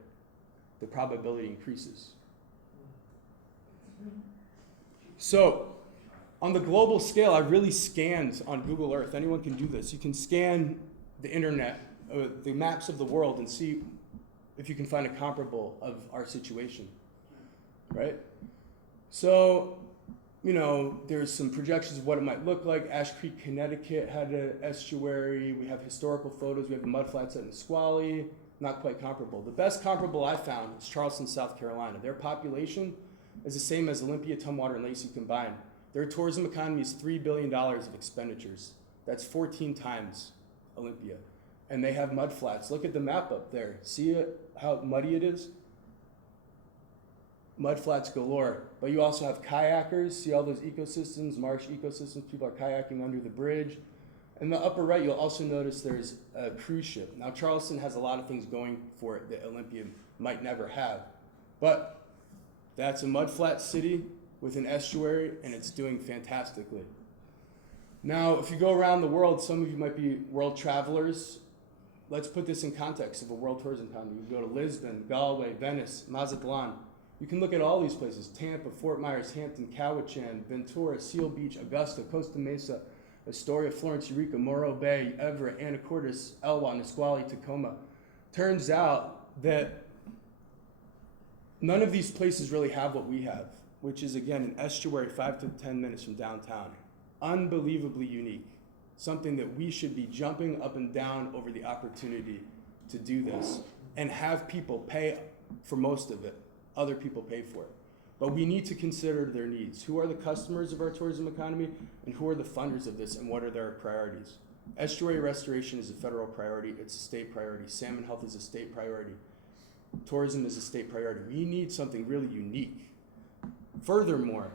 the probability increases. So, on the global scale, I really scanned on Google Earth. Anyone can do this. You can scan the internet, the maps of the world, and see if you can find a comparable of our situation, right? So, there's some projections of what it might look like. Ash Creek, Connecticut had an estuary. We have historical photos. We have the mudflats at Nisqually. Not quite comparable. The best comparable I found is Charleston, South Carolina. Their population is the same as Olympia, Tumwater, and Lacey combined. Their tourism economy is $3 billion of expenditures. That's 14 times Olympia. And they have mudflats. Look at the map up there. See how muddy it is? mudflats galore. But you also have kayakers. See all those ecosystems, marsh ecosystems. People are kayaking under the bridge. In the upper right, you'll also notice there's a cruise ship. Now, Charleston has a lot of things going for it that Olympia might never have. But that's a mudflat city with an estuary, and it's doing fantastically. Now, if you go around the world, some of you might be world travelers. Let's put this in context of a world tourism economy. You can go to Lisbon, Galway, Venice, Mazatlan. You can look at all these places: Tampa, Fort Myers, Hampton, Cowichan, Ventura, Seal Beach, Augusta, Costa Mesa, Astoria, Florence, Eureka, Morro Bay, Everett, Anacortes, Elwha, Nisqually, Tacoma. Turns out that none of these places really have what we have, which is, again, an estuary 5 to 10 minutes from downtown. Unbelievably unique. Something that we should be jumping up and down over the opportunity to do this and have people pay for most of it. Other people pay for it. But we need to consider their needs. Who are the customers of our tourism economy, and who are the funders of this, and what are their priorities? Estuary restoration is a federal priority. It's a state priority. Salmon health is a state priority. Tourism is a state priority. We need something really unique. Furthermore,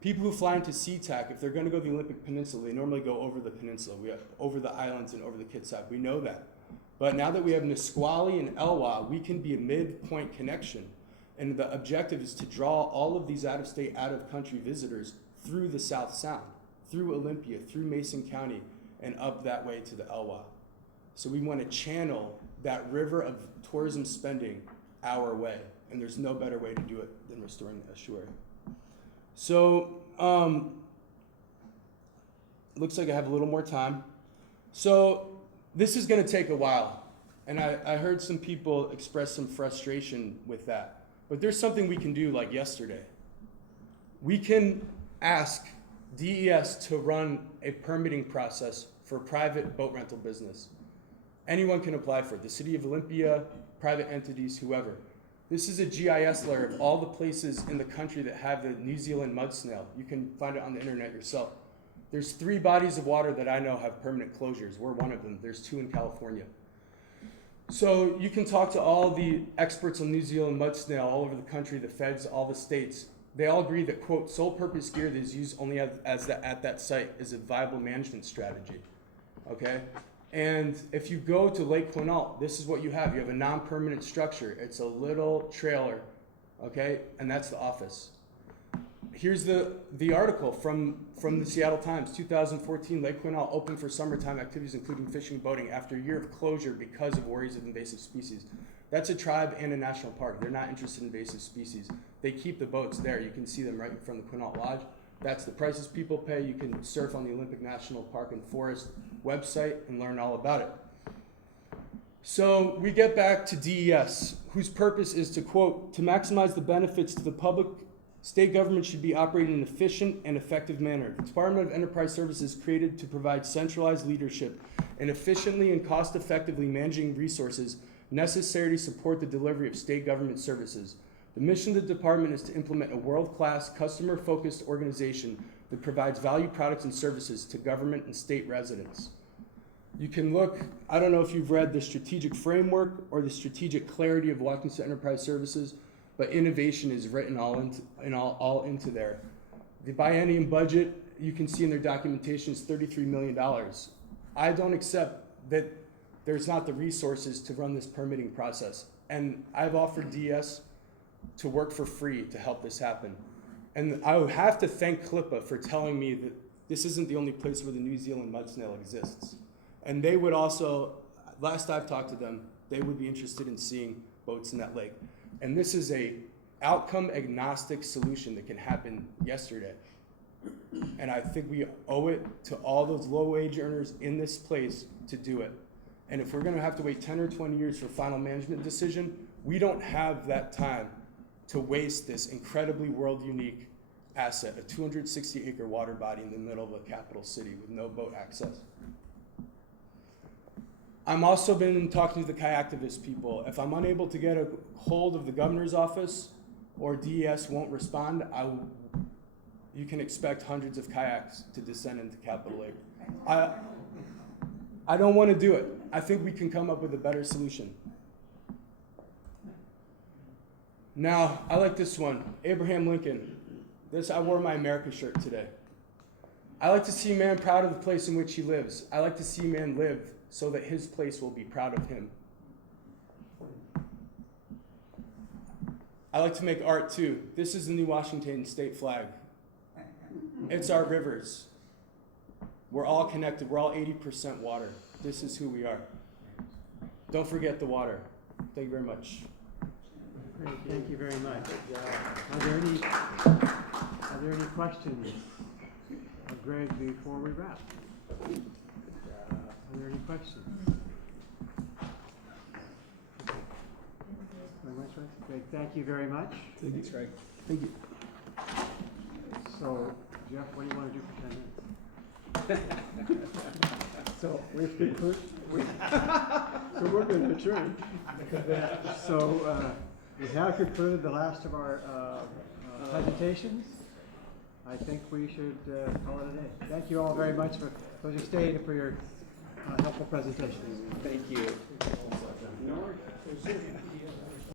people who fly into SeaTac, if they're going to go to the Olympic Peninsula, they normally go over the peninsula. We have over the islands and over the Kitsap. We know that. But now that we have Nisqually and Elwha, we can be a midpoint connection. And the objective is to draw all of these out-of-state, out-of-country visitors through the South Sound, through Olympia, through Mason County, and up that way to the Elwha. So we want to channel that river of tourism spending our way. And there's no better way to do it than restoring the estuary. So, looks like I have a little more time. So, this is going to take a while. And I heard some people express some frustration with that. But there's something we can do like yesterday. We can ask DES to run a permitting process for private boat rental business. Anyone can apply for it. The City of Olympia, private entities, whoever. This is a GIS layer of all the places in the country that have the New Zealand mud snail. You can find it on the internet yourself. There's 3 bodies of water that I know have permanent closures. We're one of them. There's 2 in California. So you can talk to all the experts on New Zealand mud snail all over the country, the feds, all the states. They all agree that, quote, sole purpose gear that is used only at that site is a viable management strategy, okay? And if you go to Lake Quinault, this is what you have. You have a non-permanent structure. It's a little trailer, okay? And that's the office. Here's the article from the Seattle Times, 2014, Lake Quinault open for summertime activities including fishing and boating after a year of closure because of worries of invasive species. That's a tribe and a national park. They're not interested in invasive species. They keep the boats there. You can see them right from the Quinault Lodge. That's the prices people pay. You can surf on the Olympic National Park and Forest website and learn all about it. So we get back to DES, whose purpose is to, quote, to maximize the benefits to the public. State government should be operating in an efficient and effective manner. The Department of Enterprise Services is created to provide centralized leadership in efficiently and cost-effectively managing resources necessary to support the delivery of state government services. The mission of the department is to implement a world-class, customer-focused organization that provides value products and services to government and state residents. You can look, I don't know if you've read the strategic framework or the strategic clarity of Washington Enterprise Services, but innovation is written all into there. The biennium budget, you can see in their documentation, is $33 million. I don't accept that there's not the resources to run this permitting process. And I've offered DS to work for free to help this happen. And I would have to thank CLIPA for telling me that this isn't the only place where the New Zealand mud snail exists. And they would also, last I've talked to them, they would be interested in seeing boats in that lake. And this is a outcome agnostic solution that can happen yesterday. And I think we owe it to all those low wage earners in this place to do it. And if we're gonna have to wait 10 or 20 years for final management decision, we don't have that time to waste this incredibly world unique asset, a 260 acre water body in the middle of a capital city with no boat access. I'm also been talking to the kayaktivist people. If I'm unable to get a hold of the governor's office or DES won't respond, you can expect hundreds of kayaks to descend into Capitol Lake. I don't want to do it. I think we can come up with a better solution. Now, I like this one. Abraham Lincoln. I wore my America shirt today. I like to see man proud of the place in which he lives. I like to see man live so that his place will be proud of him. I like to make art too. This is the new Washington state flag. It's our rivers. We're all connected. We're all 80% water. This is who we are. Don't forget the water. Thank you very much. Great, thank you very much. Are there any questions of Greg before we wrap? Are there any questions? Very much, Rex. Greg, thank you very much. Thank you, Greg. Thank you. So, Jeff, what do you want to do for 10 minutes? So we've concluded. So we're going to adjourn. So we have concluded the last of our presentations. I think we should call it a day. Thank you all very much for those who stayed and for your helpful presentations. Thank you.